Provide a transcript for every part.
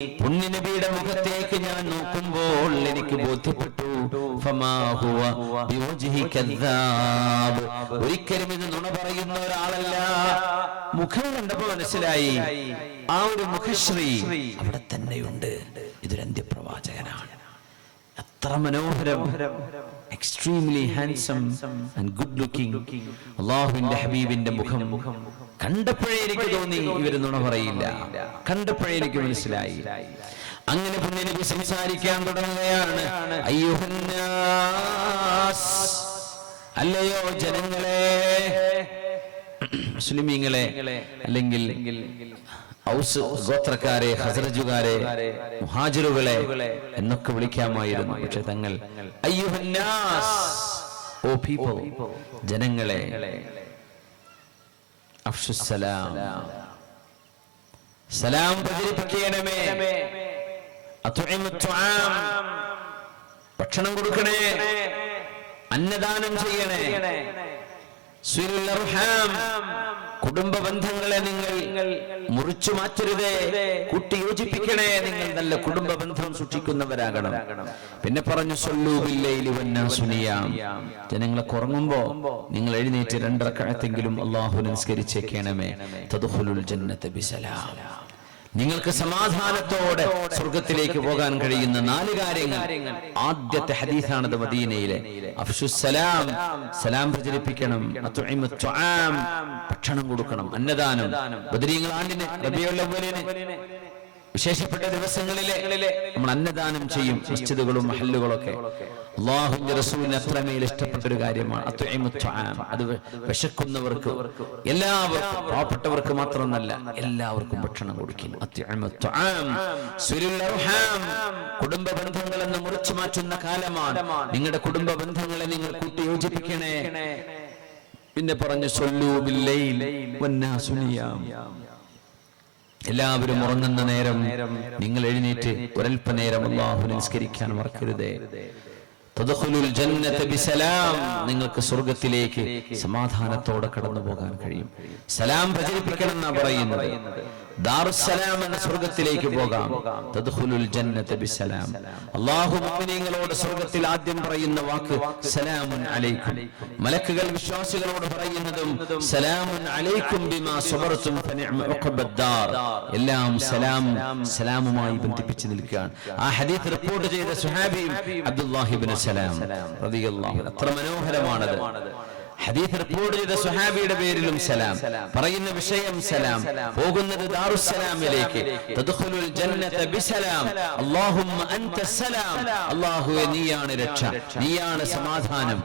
പുണ്യനബിയുടെ മുഖത്തേക്ക് ഞാൻ നോക്കുമ്പോൾ എനിക്ക് ബോധ്യപ്പെട്ടു ഒരിക്കലും ഇത് നുണ പറയുന്ന ഒരാളല്ല. മുഖം കണ്ടപ്പോ മനസ്സിലായി ആ ഒരു മുഖശ്രീ അവിടെ തന്നെയുണ്ട്. ഇതൊരു അന്ത്യപ്രവാചകനാണ്. അത്ര മനോഹരം, extremely handsome and good looking അല്ലാഹുവിന്റെ ഹബീബിന്റെ മുഖം കണ്ടപ്പോഴേ എനിക്ക് തോന്നി ഇവര് നുണ പറയില്ല. കണ്ടപ്പോഴേ എനിക്ക് മനസ്സിലായി. അങ്ങനെ പുണ്യനബി സംസാരിക്കാൻ തുടങ്ങുകയാണ്. അയ്യുഹന്നാസ്, അല്ലയോ ജനങ്ങളെ, മുസ്ലിമീങ്ങളെ അല്ലെങ്കിൽ ഔസ് ഗോത്രക്കാരെ, ഖസറജുകാരെ, മുഹാജിറുകളെ എന്നൊക്കെ വിളിക്കാമായിരുന്നു. പക്ഷെ തങ്ങൾ അയ്യുഹന്നാസ്, ഓ പീപ്പിൾ, ജനങ്ങളെ, അഫ്ശുസ്സലാം, സലാം പ്രചരിപ്പിക്കണമേ, അത്ഉഇമുത്ത്വാം, ഭക്ഷണം കൊടുക്കണേ, അന്നദാനം ചെയ്യണേ, സിലുൽ അർഹാം, കുടുംബ ബന്ധങ്ങളെ നിങ്ങൾ മുറിച്ചു മാറ്റരുതേ, കൂട്ടിയോജിപ്പിക്കണേ, നിങ്ങൾ നല്ല കുടുംബ ബന്ധം സൂക്ഷിക്കുന്നവരാകണം. പിന്നെ പറഞ്ഞു സല്ലൂ ബില്ലൈലി വന്നാസു നിയാം, ജനങ്ങളെ ഉറങ്ങുമ്പോ നിങ്ങൾ എഴുന്നേറ്റ് 2 റക്അത്തെങ്കിലും അല്ലാഹു നിസ്കരിച്ചേക്കണമേ. തദ്ഖുലുൽ ജന്നത ബിസലാം, നിങ്ങൾക്ക് സമാധാനത്തോടെ സ്വർഗത്തിലേക്ക് പോകാൻ കഴിയുന്ന 4 കാര്യങ്ങൾ. ആദ്യത്തെ ഹദീസാണത് മദീനയിലെ. അഫ്ശുസ്സലാം, സലാം പ്രചരിപ്പിക്കണം. അത്ഉഇമുത്ത്വാം, ഭക്ഷണം കൊടുക്കണം, അന്നദാനം. ബദരീങ്ങൾ ആണ്ടിന് റബീഉൽ അവ്വലിന് വിശേഷപ്പെട്ട ദിവസങ്ങളിലെ നമ്മൾ അന്നദാനം ചെയ്യും. മസ്ജിദുകളും മഹല്ലുകളൊക്കെ അല്ലാഹുവിന്റെ റസൂലിന് അത്രമേൽ ഇഷ്ടപ്പെട്ട ഒരു കാര്യമാണ് അത്ഉഇമുത്ത്വാം. അത് വിശക്കുന്നവർക്ക്, എല്ലാവർക്കും, പാവപ്പെട്ടവർക്ക് മാത്രമല്ല എല്ലാവർക്കും ഭക്ഷണം കൊടുക്കുന്നു. അത്ഉഇമുത്ത്വാം, സിലുൽ അർഹാം, കുടുംബ ബന്ധങ്ങളെന്ന് മുറിച്ചു മാറ്റുന്ന കാലമാണ്. നിങ്ങളുടെ കുടുംബ ബന്ധങ്ങളെ നിങ്ങൾ കൂട്ടിയോജിപ്പിക്കണേ. പിന്നെ പറഞ്ഞു സല്ലൂ ബില്ലൈൽ വന്നാസു നിയാം, എല്ലാവരും ഉറങ്ങുന്ന നേരം നിങ്ങൾ എഴുന്നേറ്റ് ഒരൽപ്പനേരം അല്ലാഹുവിനെ നിസ്കരിക്കാൻ മറക്കരുതേ. തദ്ഖുലുൽ ജന്നത ബിസലാം, നിങ്ങൾക്ക് സ്വർഗ്ഗത്തിലേക്ക് സമാധാനത്തോടെ കടന്നു പോകാൻ കഴിയും. സലാം പ്രചരിപ്പിക്കണം എന്നാ പറയുന്നത്. ദാറുസ്സലാം എന്ന സ്വർഗ്ഗത്തിലേക്ക് പോകാം. തദ്ഖുലുൽ ജന്നത ബിസലാം. അല്ലാഹു മുഅ്മിനീങ്ങളോട് സ്വർഗ്ഗത്തിൽ ആദ്യം പറയുന്ന വാക്ക് സലാമുൻ അലൈക്കും. മലക്കുകൾ വിശ്വാസികളോട് പറയുന്നതും സലാമുൻ അലൈക്കും ബിമാ സബർതും ഫനിഅമ ഉഖബദ്ദാർ. എല്ലാം സലാമുമായി ബന്ധിപ്പിച്ച് നിൽക്കുകയാണ്. ആ ഹദീസ് റിപ്പോർട്ട് ചെയ്ത സ്വഹാബിയും അബ്ദുല്ലാഹി ഇബ്നു സലാം റളിയല്ലാഹു അൻഹു. അത്ര മനോഹരമാണത്. ഹദീസ് റിപ്പോർട്ട് ചെയ്ത സ്വഹാബിയുടെ പേരിലും സലാം, പറയുന്ന വിഷയം സലാം, പോകുന്നത് ദാറുസ്സലാമിലേക്ക്. തദ്ഖുലുൽ ജന്നത ബിസലാം, അല്ലാഹുമ്മ അൻത സലാം, അല്ലാഹുവേ നീയാണ് രക്ഷ, നീയാണ് സമാധാനം,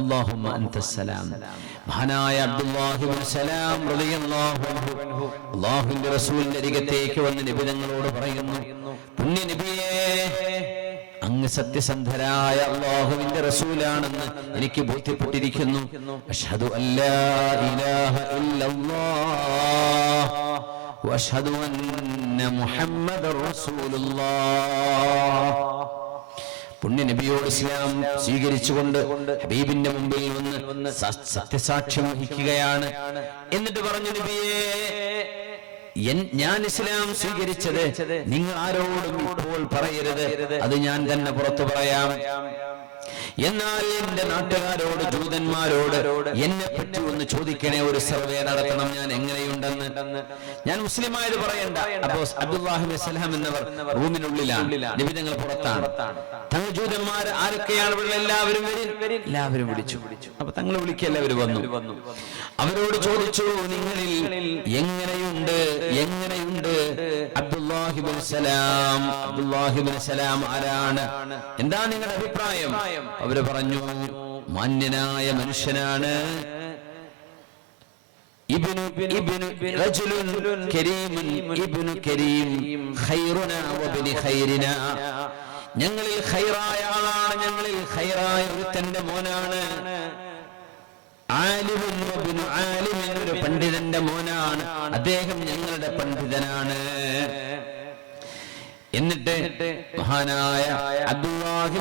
അല്ലാഹുമ്മ അൻത സലാം. മഹാനായ അബ്ദുല്ലാഹി ഇബ്നു സലാം റളിയല്ലാഹു അൻഹു അല്ലാഹുവിന്റെ റസൂലിന്റെ അരികത്തേക്ക് വന്ന് നബി തങ്ങളോട് പറയുന്നു, പുണ്യ നബിയേ, അങ്ങ് സത്യസന്ധരായ അല്ലാഹുവിന്റെ റസൂലാണെന്ന് എനിക്ക് ബോധ്യപ്പെട്ടിരിക്കുന്നു. അഷ്ഹദു അല്ലാ ഇലാഹ ഇല്ലല്ലാഹ് വഅഷ്ഹദു അന്ന മുഹമ്മദർ റസൂലുള്ളാഹ്. പുണ്യ നബിയോട് ഇസ്ലാം സ്വീകരിച്ചുകൊണ്ട് ഹബീബിന്റെ മുമ്പിൽ വന്ന് സത്യസാക്ഷ്യം വഹിക്കുകയാണ്. എന്നിട്ട് പറഞ്ഞു, നബിയേ, ഞാൻ ഇസ്ലാം സ്വീകരിച്ചത് നിങ്ങൾ ആരോടും ഇപ്പോൾ പറയരുത്, അത് ഞാൻ തന്നെ പുറത്തു പറയാം. എന്നാൽ എന്റെ നാട്ടുകാരോട്, ജൂതന്മാരോട് എന്നെ പറ്റി ഒന്ന് ചോദിക്കണേ, ഒരു സർവേ നടത്തണം, ഞാൻ എങ്ങനെയുണ്ടെന്ന്. ഞാൻ മുസ്ലിമായത് പറയണ്ട. അപ്പോ അബ്ദുല്ലാഹി ഇബ്നു സലാം എന്നവർ റൂമിനുള്ളിലാണ്, നബി തങ്ങൾ പുറത്താണ്. തങ്ങൾ ജൂതന്മാർ ആരൊക്കെയാണ് ഇവിടെ? എല്ലാവരും വിളിച്ചു. അപ്പൊ തങ്ങൾ വിളിക്കുക, എല്ലാവരും വന്നു. അവരോട് ചോദിച്ചു, നിങ്ങളിൽ എങ്ങനെയുണ്ട് അബ്ദുല്ലാഹി ഇബ്നു സലാം? അബ്ദുല്ലാഹി ഇബ്നു സലാം ആരാണ്? എന്താ നിങ്ങളുടെ അഭിപ്രായം? അവര് പറഞ്ഞു, മാന്യനായ മനുഷ്യനാണ്, റജുലുൻ കരീമുൻ ഇബ്നു കരീം, ഖൈറുനാ വബ്നി ഖൈരിനാ, ഞങ്ങളിൽ ഖൈറായ ആളാണ്, ഞങ്ങളിൽ ഖൈറായ ഒരുത്തന്റെ മോനാണ്. ആലിമുൻ വബ്നു ആലിമിൻ, ഒരു പണ്ഡിതന്റെ മോനാണ്, അദ്ദേഹം ഞങ്ങളുടെ പണ്ഡിതനാണ്. എന്നിട്ട് മഹാനായ അബ്ദുല്ലാഹി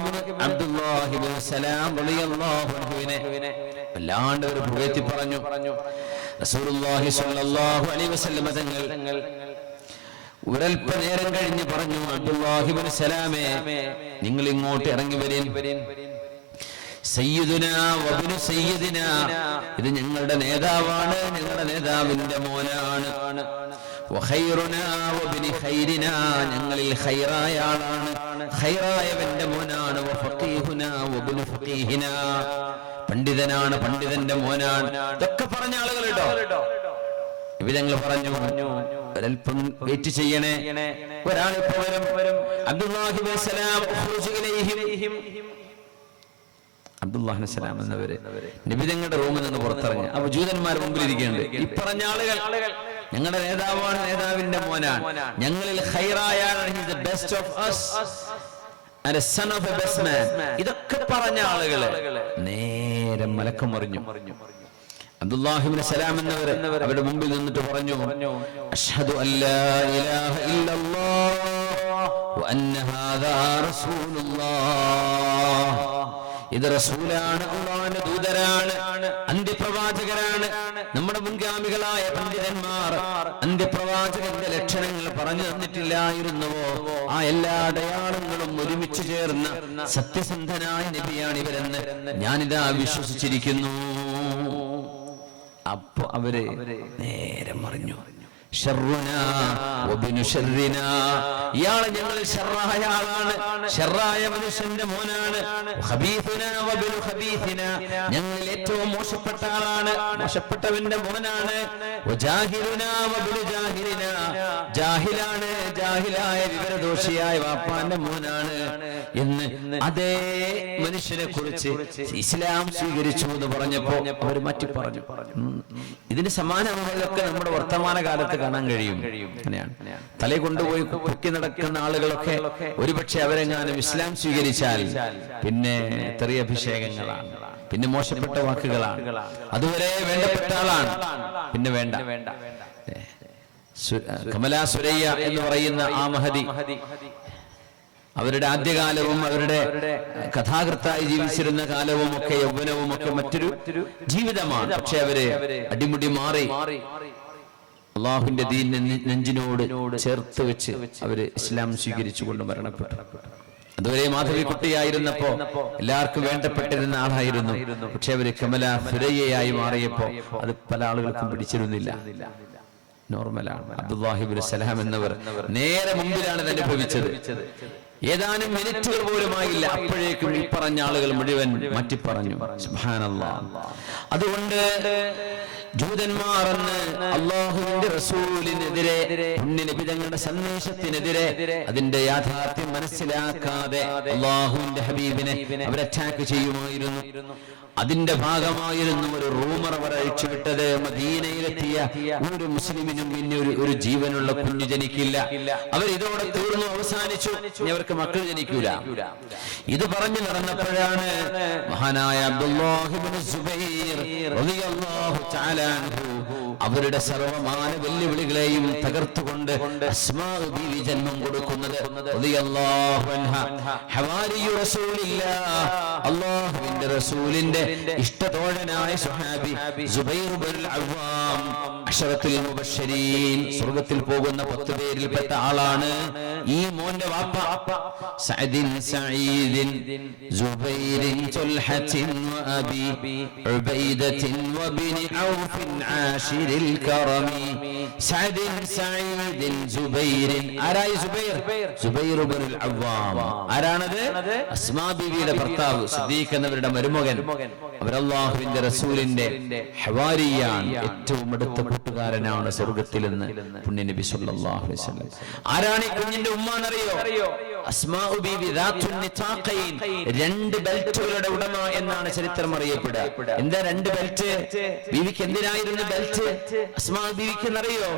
ഇബ്നു സലാം റളിയല്ലാഹു അൻഹുവിനെ വല്ലാണ്ട് ഒരു പുകഴ്ത്തി പറഞ്ഞു. റസൂലുള്ളാഹി സ്വല്ലല്ലാഹു അലൈഹി വസല്ലം തങ്ങൾ ഒരൽപ്പ നേരം കഴിഞ്ഞ് പറഞ്ഞു, അബ്ദുല്ലാഹി ഇബ്നു സലാമേ, നിങ്ങൾ ഇങ്ങോട്ട് ഇറങ്ങി വരീൻ. സയ്യിദുനാ വബ്നു സയ്യിദിനാ, ഇത് ഞങ്ങളുടെ നേതാവാണ്, ഞങ്ങളുടെ നേതാവിന്റെ മോനാണ്. വഖൈറുനാ വബ്നു ഖൈരിനാ, ഞങ്ങളിൽ ഖൈറായ ആളാണ്, ഖൈറായവന്റെ മോനാണ്. വഫഖീഹുനാ വബ്നു ഫഖീഹിനാ, പണ്ഡിതനാണ്, പണ്ഡിതന്റെ മോനാണ്. ഇതൊക്കെ പറഞ്ഞ ആളുകൾ കേട്ടോ. ഞങ്ങൾ പറഞ്ഞു, ഒരൽപ്പം വെയിറ്റ് ചെയ്യണേ, ഒരാളിപ്പോ വരും. അബ്ദുല്ലാഹി ഇബ്നു സലാം ഉഖ്റുജ് ഇലൈഹിം, അബ്ദുല്ലാഹി സലാം എന്നവര് നബിതങ്ങളുടെ റൂമിൽ നിന്ന് പുറത്തിറങ്ങി. അപ്പൊ ജൂതന്മാർ മുമ്പിലിരിക്കുന്നുണ്ട്. ഈ പറഞ്ഞ ആളുകൾ ഞങ്ങളുടെ നേതാവാണ്, നേതാവിന്റെ മോനാണ്, ഞങ്ങളിൽ ഖൈറായ ഇതൊക്കെ പറഞ്ഞ ആളുകള് നേരെ മലക്കം മറിഞ്ഞു. അബ്ദുല്ലാഹി ഇബ്നു സലാം എന്നവർ അവരുടെ മുമ്പിൽ നിന്നിട്ട് പറഞ്ഞു, അഷ്ഹദു അല്ലാ ഇലാഹ ഇല്ലല്ലാഹ് വ അന്ന ഹാദാ റസൂലുള്ളാഹ്, ഇത് റസൂലാണ്, അല്ലാഹുവിന്റെ ദൂതരാണ്, അന്ത്യപ്രവാചകരാണ്. നമ്മുടെ മുൻഗാമികളായ പണ്ഡിതന്മാർ അന്ത്യപ്രവാചകന്റെ ലക്ഷണങ്ങൾ പറഞ്ഞു തന്നിട്ടില്ലായിരുന്നുവോ? ആ എല്ലാ അടയാളങ്ങളും ഒരുമിച്ച് ചേർന്ന സത്യസന്ധനായ നബിയാണ് ഇവരെന്ന് ഞാനിതാ വിശ്വസിച്ചിരിക്കുന്നു. അപ്പൊ അവര് നേരെ മറിഞ്ഞു. ഇയാള് ഞങ്ങൾ ഷർറായ ആളാണ്, ഷർറായ മനുഷ്യന്റെ മോനാണ്. ഞങ്ങളിൽ ഏറ്റവും മോശപ്പെട്ട ആളാണ്, മോശപ്പെട്ടവന്റെ മോനാണ്. ജാഹിലാണ്, ജാഹിലായ വിവരദോഷിയായ വാപ്പാന്റെ മോനാണ് എന്ന് അതേ മനുഷ്യനെ കുറിച്ച് ഇസ്ലാം സ്വീകരിച്ചു എന്ന് പറഞ്ഞപ്പോ അവർ മാറ്റി പറഞ്ഞു. ഇതിന് സമാനമായതൊക്കെ നമ്മുടെ വർത്തമാന കാലത്ത് കാണാൻ കഴിയും. അങ്ങനെയാണ് തലയെ കൊണ്ടുപോയി പൊക്കി നടക്കുന്ന ആളുകളൊക്കെ ഒരുപക്ഷെ അവരെങ്ങാനും ഇസ്ലാം സ്വീകരിച്ചാൽ പിന്നെ തെറിയ അഭിഷേകങ്ങളാണ്, പിന്നെ മോശപ്പെട്ട വാക്കുകളാണ്. അതുവരെ വേണ്ടപ്പെട്ട ആളാണ്, പിന്നെ വേണ്ട. കമലാ സുരയ്യ എന്ന് പറയുന്ന ആ മഹദി, അവരുടെ ആദ്യകാലവും അവരുടെ കഥാകൃത്തായി ജീവിച്ചിരുന്ന കാലവും ഒക്കെ യൗവനവും ഒക്കെ മറ്റൊരു ജീവിതമാണ്. പക്ഷെ അവര് അടിമുടി മാറി അള്ളാഹുവിന്റെ ദീനിനെ നെഞ്ചിനോട് ചേർത്ത് വെച്ച് അവര് ഇസ്ലാം സ്വീകരിച്ചുകൊണ്ട് മരണപ്പെട്ടു. അതുവരെ മാധവിക്കുട്ടിയായിരുന്നപ്പോ എല്ലാവർക്കും വേണ്ടപ്പെട്ടിരുന്ന ആളായിരുന്നു. പക്ഷെ അവര് കമല ഫുരയ്യയായി മാറിയപ്പോ അത് പല ആളുകൾക്കും പിടിച്ചിരുന്നില്ല. നോർമലാണ്. അബ്ദുല്ലാഹി ഇബ്നു സലാം എന്നവർ നേരെ മുമ്പിലാണ് ഇത് അനുഭവിച്ചത്. ഏതാനും മിനിറ്റുകൾ പോലുമായില്ല, അപ്പോഴേക്കും ഈ പറഞ്ഞ ആളുകൾ മുഴുവൻ മാറ്റിപ്പറഞ്ഞു. സുബ്ഹാനല്ലാഹ്. അതുകൊണ്ട് ജൂതന്മാർ അന്ന് അല്ലാഹുവിന്റെ റസൂലിനെതിരെ, പുണ്യനബിതങ്ങളുടെ സന്ദേശത്തിനെതിരെ അതിന്റെ യാഥാർത്ഥ്യം മനസ്സിലാക്കാതെ അല്ലാഹുവിന്റെ ഹബീബിനെ അവർ അറ്റാക്ക് ചെയ്യുമായിരുന്നു. അതിന്റെ ഭാഗമായിരുന്നു ഒരു റൂമർ അവർ അഴിച്ചുവിട്ടത്, മദീനയിലെത്തിയ ഒരു മുസ്ലിമിനും പിന്നെ ഒരു ജീവനുള്ള കുഞ്ഞു ജനിക്കില്ല, അവർ ഇതോടെ തീർന്നു, അവസാനിച്ചു, ഇനി അവർക്ക് മക്കൾ ജനിക്കൂല. ഇത് പറഞ്ഞു നടന്നപ്പോഴാണ് മഹാനായ അബ്ദുല്ലാഹി ഇബ്നു സുബൈർ റളിയല്ലാഹു തആല അൻഹു അവരുടെ സർവമാന വെല്ലുവിളികളെയും തകർത്തുകൊണ്ട് അസ്മാ ബീവി ജന്മം കൊടുക്കുന്നത്. റളിയല്ലാഹു അൻഹ ഹവാരിയു റസൂലില്ലാഹ്, അല്ലാഹുവിന്റെ റസൂലിന്റെ ഇഷ്ടതോഴനായ സ്വഹാബി സുബൈർ ഇബ്നുൽ അവ്വാം, അശറത്തുൽ മുബശ്ശരീൻ, സ്വർഗ്ഗത്തിൽ പോകുന്ന 10 പേരിൽപ്പെട്ട ആളാണ്. ഈ മോന്റെ വാപ്പ സഅദിൻ സഈദിൻ സുബൈരിൻ തുൽഹത്തിൻ വഅബി ഉബൈദത്തിൻ വബിനി ഔഫിൻ ആശിരിൽ കറമി. സഅദിൻ സഈദിൻ സുബൈരിൻ, ആരായി സുബൈർ? സുബൈർ ഇബ്നുൽ അവ്വാം. ആരാണത്? അസ്മാ ബീവിയുടെ ഭർത്താവ്, സിദ്ദീഖ് എന്നവരുടെ മരുമകൻ. അവർ അല്ലാഹുവിന്റെ റസൂലിന്റെ ഹവാരിയാണ്, ഏറ്റവും അടുത്ത കൂട്ടുകാരനാണ് സ്വർഗ്ഗത്തിലെന്ന് പുണ്യനബി സല്ലല്ലാഹു അലൈഹി വസല്ലം. ആരാണ് ഈ കുഞ്ഞിന്റെ ഉമ്മ എന്നറിയോ? അസ്മാ ബീവി ദാത്തുൻ നിതാഖൈൻ, 2 ബെൽറ്റുകളുടെ ഉടമ എന്നാണ് ചരിത്രം അറിയപ്പെടുക. എന്താ 2 ബെൽറ്റ്? ബീവിക്ക് എന്തിനായിരുന്നു ബെൽറ്റ്? അസ്മാ ബീവിക്ക് എന്നറിയോ?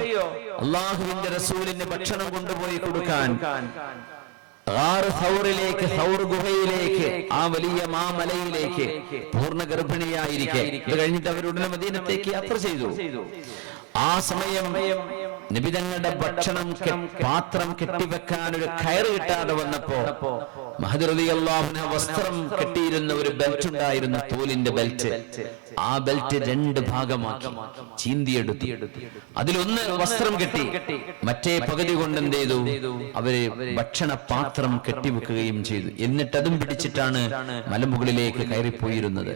അല്ലാഹുവിന്റെ റസൂലിന് ഭക്ഷണം കൊണ്ടുപോയി കൊടുക്കാൻ സൗർ ഗുഹയിലേക്ക്, ആ വലിയ മാമലയിലേക്ക് പൂർണ്ണ ഗർഭിണിയായിരിക്കെ. ഇത് കഴിഞ്ഞിട്ട് അവരുടനെ മദീനത്തേക്ക് യാത്ര ചെയ്തു. ആ സമയം നബിതങ്ങളുടെ ഭക്ഷണം പാത്രം കെട്ടിവെക്കാൻ ഒരു കയറ് കിട്ടാതെ വന്നപ്പോ മഹദി റളിയല്ലാഹു അൻഹു വസ്ത്രം കെട്ടിയിരുന്ന ഒരു ബെൽറ്റ് ഉണ്ടായിരുന്നു, തോലിന്റെ ബെൽറ്റ്. ആ ബെൽറ്റ് 2 ഭാഗമാക്കി ചീന്തിയെടുത്തു. അതിലൊന്ന് വസ്ത്രം കെട്ടി, മറ്റേ പകുതി കൊണ്ട് എന്ത് ചെയ്തു? അവര് ഭക്ഷണപാത്രം കെട്ടിവെക്കുകയും ചെയ്തു. എന്നിട്ട് അതും പിടിച്ചിട്ടാണ് മലമുകളിലേക്ക് കയറിപ്പോയിരുന്നത്.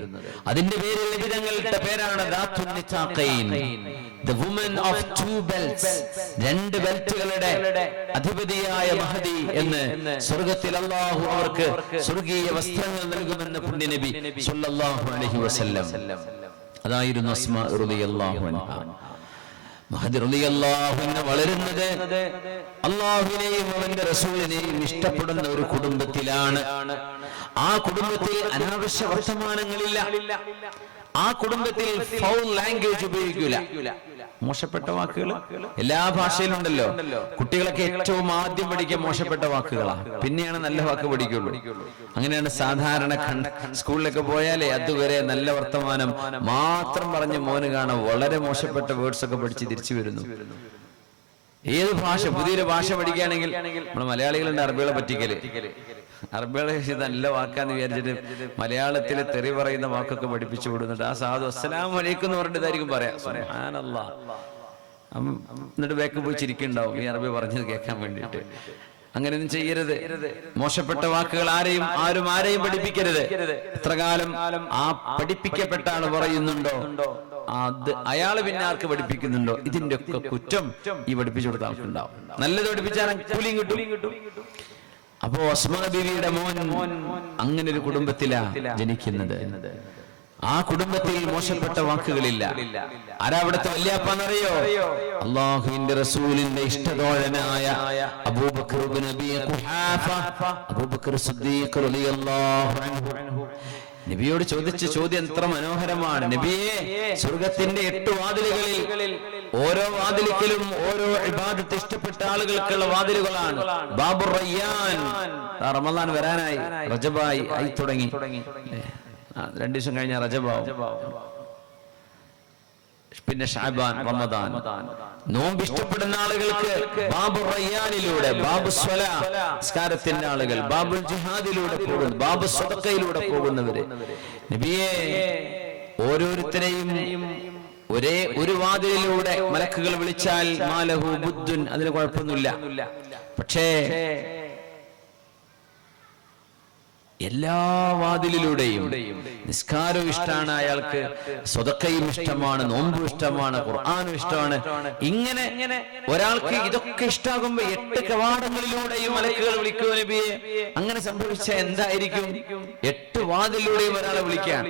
അതിന്റെ പേരിൽ നബിതങ്ങളുടെ പേരാണ് ദാത്തുൻ നിതാഖൈൻ, the woman of 2 belts, 2 ബെൽറ്റുകളുടെ അധിപതിയായ Mahdi എന്ന് സ്വർഗ്ഗത്തിൽ അല്ലാഹു അവർക്ക് സ്വർഗീയ വസ്ത്രങ്ങൾ നൽകുമെന്ന് പുണ്യ നബി സല്ലല്ലാഹു അലൈഹി വസല്ലം. അതായിരുന്നു അസ്മാ റളിയല്ലാഹു അൻഹ. മഹദി റളിയല്ലാഹു അൻഹ വളരുന്നത് അല്ലാഹുവിനെയും അവന്റെ റസൂലിനെയും ഇഷ്ടപ്പെടുന്ന ഒരു കുടുംബത്തിലാണ്. ആ കുടുംബത്തിൽ അനാവശ്യ വർത്തമാനങ്ങളില്ല. ആ കുടുംബത്തിൽ ഫൗൾ ലാംഗ്വേജ് ഉപയോഗിക്കില്ല. മോശപ്പെട്ട വാക്കുകൾ എല്ലാ ഭാഷയിലുണ്ടല്ലോ. കുട്ടികളൊക്കെ ഏറ്റവും ആദ്യം പഠിക്കുക മോശപ്പെട്ട വാക്കുകളാണ്, പിന്നെയാണ് നല്ല വാക്ക് പഠിക്കുള്ളൂ. അങ്ങനെയാണ് സാധാരണ സ്കൂളിലൊക്കെ പോയാലേ അതുവരെ നല്ല വർത്തമാനം മാത്രം പറഞ്ഞ് മോന് കാണാം വളരെ മോശപ്പെട്ട വേർഡ്സ് ഒക്കെ പഠിച്ച് തിരിച്ചു വരുന്നു. ഏത് ഭാഷ, പുതിയൊരു ഭാഷ പഠിക്കുകയാണെങ്കിൽ നമ്മുടെ മലയാളികളുണ്ട് അറബികളെ പറ്റിക്കല്. അറബികളെ നല്ല വാക്കാന്ന് വിചാരിച്ചിട്ട് മലയാളത്തില് തെറി പറയുന്ന വാക്കൊക്കെ പഠിപ്പിച്ചു കൊടുക്കുന്നുണ്ട്. ആ സാധു അസ്സലാമു അലൈക്കും എന്ന് പറഞ്ഞിട്ട് ഇതായിരിക്കും പറയാം, സുബ്ഹാനല്ലാഹ്. എന്നിട്ട് ബാക്ക് പോയി ചിരിക്കുന്നുണ്ടാവും ഈ അറബി പറഞ്ഞത് കേൾക്കാൻ വേണ്ടിയിട്ട്. അങ്ങനെയൊന്നും ചെയ്യരുത്. മോശപ്പെട്ട വാക്കുകൾ ആരെയും പഠിപ്പിക്കരുത്. എത്ര കാലം ആ പഠിപ്പിക്കപ്പെട്ട ആള് പറയുന്നുണ്ടോ അത് അയാള് പിന്നെ ആർക്ക് പഠിപ്പിക്കുന്നുണ്ടോ ഇതിന്റെ ഒക്കെ കുറ്റം ഈ പഠിപ്പിച്ചു കൊടുത്ത ആൾക്കുണ്ടാവും. നല്ലത് പഠിപ്പിച്ചാൽ കൂലിയും കിട്ടും. അപ്പോ അസ്മാ ബീവിയുടെ മോൻ അങ്ങനെ ഒരു കുടുംബത്തിലാ ജനിക്കുന്നത്. ആ കുടുംബത്തിൽ മോശപ്പെട്ട വാക്കുകളില്ല. ആരാ അവിടുത്തെ വല്യാപ്പാന്നറിയോ? അല്ലാഹുവിന്റെ റസൂലിന്റെ ഇഷ്ടതോഴനായ അബൂബക്കർ ഇബ്നു അബീ ഖുഹാഫ, അബൂബക്കർ സിദ്ദീഖ് റളിയല്ലാഹു അൻഹു. നബിയോട് ചോദിച്ച ചോദ്യം എത്ര മനോഹരമാണ്. നബിയെ, സ്വർഗത്തിന്റെ 8 വാതിലുകളിൽ ഓരോ വാതിലിക്കലും ഓരോ ഇബാദത്ത് ഇഷ്ടപ്പെട്ട ആളുകൾക്കുള്ള വാതിലുകളാണ്. ബാബുർ റയ്യാൻ. റമദാൻ വരാനായി, റജബായി ആയി തുടങ്ങി. 2 ദിവസം കഴിഞ്ഞ റജബാവും, പിന്നെ ഷഅബാൻ, റമദാൻ. നോമ്പ് ഇഷ്ടപ്പെടുന്ന ആളുകൾക്ക് ബാബുർ റയ്യാനിലൂടെ, ബാബു സ്വലാ നിസ്കാരത്തിന്റെ ആളുകൾ, ബാബുൽ ജിഹാദിലൂടെ പോകുന്നു, ബാബു സദഖയിലൂടെ പോകുന്നവര്. നബിയെ, ഓരോരുത്തരെയും ഒരേ ഒരു വാതിലിലൂടെ മലക്കുകൾ വിളിച്ചാൽ മാലഹു ബുദ്ദുൻ, അതിന് കുഴപ്പമൊന്നുമില്ല. പക്ഷേ എല്ലാ വാതിലിലൂടെയും നിസ്കാരവും ഇഷ്ടമാണ് അയാൾക്ക്, സ്വതക്കയും ഇഷ്ടമാണ്, നോമ്പും ഇഷ്ടമാണ്, ഖുർആനും ഇഷ്ടമാണ്. ഇങ്ങനെ ഒരാൾക്ക് ഇതൊക്കെ ഇഷ്ടാകുമ്പോ 8 കവാടങ്ങളിലൂടെയും മലക്കുകൾ വിളിക്കുമോ നബിയെ? അങ്ങനെ സംഭവിച്ച എന്തായിരിക്കും? 8 വാതിലൂടെയും ഒരാളെ വിളിക്കാം,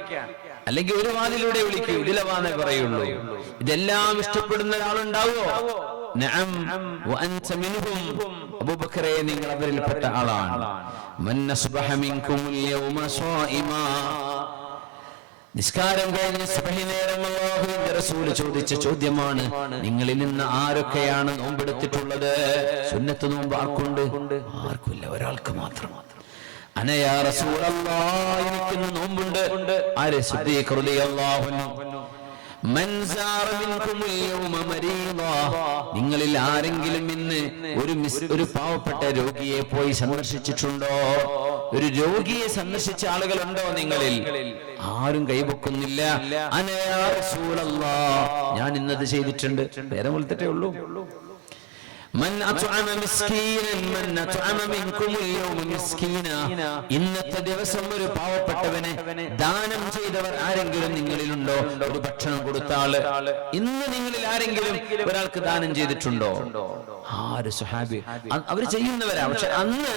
അല്ലെങ്കിൽ ഒരു വാതിലൂടെ വിളിക്കൂ, ഇതിലവാന്നേ പറയുള്ളൂ. ഇതെല്ലാം ഇഷ്ടപ്പെടുന്ന ഒരാളുണ്ടാവോ? നഅം വഅൻത മിൻഹും. അബൂബക്കറേ, നിങ്ങൾ അവരിൽപ്പെട്ട ആളാണ്. മൻ അസ്ബഹ മിൻകുമുൽ യൗമ സ്വായിമാ. നിസ്കാരം കഴിഞ്ഞ സുബ്ഹി നേരം അല്ലാഹുവിന്റെ റസൂൽ ചോദിച്ച ചോദ്യമാണ്, നിങ്ങളിൽ നിന്ന് ആരൊക്കെയാണ് നോമ്പെടുത്തിട്ടുള്ളത്? സുന്നത്ത് നോമ്പ് ആർക്കുണ്ട്? ആർക്കില്ല, ഒരാൾക്ക് മാത്രം. അനയാ റസൂലല്ലാഹ്, എനിക്കിന്ന് നോമ്പുണ്ട്. ആരെ? സിദ്ദീഖ് റളിയല്ലാഹു അൻഹു. മൻ സാറ മിൻകുമുൽ യൗമ മരീദാ. നിങ്ങളിൽ ആരെങ്കിലും ഇന്ന് ഒരു പാവപ്പെട്ട രോഗിയെ പോയി സന്ദർശിച്ചിട്ടുണ്ടോ? ഒരു രോഗിയെ സന്ദർശിച്ച ആളുകളുണ്ടോ നിങ്ങളിൽ? ആരും കൈവക്കുന്നില്ല. അനയാ റസൂലല്ലാഹ്, ഞാൻ ഇന്നത് ചെയ്തിട്ടുണ്ട്. പേരെ വിളിച്ചിട്ടേ ഉള്ളൂ. മൻ അത്അമ മിസ്കീനൻ, മൻ അത്അമ മിൻകുമുൽ യൗമ മിസ്കീനാ. ഇന്നത്തെ ദിവസം ഒരു പാവപ്പെട്ടവനെ ദാനം ചെയ്തവർ ആരെങ്കിലും നിങ്ങളിലുണ്ടോ? ഒരു ഭക്ഷണം കൊടുത്ത ആള് ഇന്ന് നിങ്ങളിൽ ആരെങ്കിലും ഒരാൾക്ക് ദാനം ചെയ്തിട്ടുണ്ടോ? ആര്? സ്വഹാബി. അവർ ചെയ്യുന്നവരാ, പക്ഷെ അന്ന്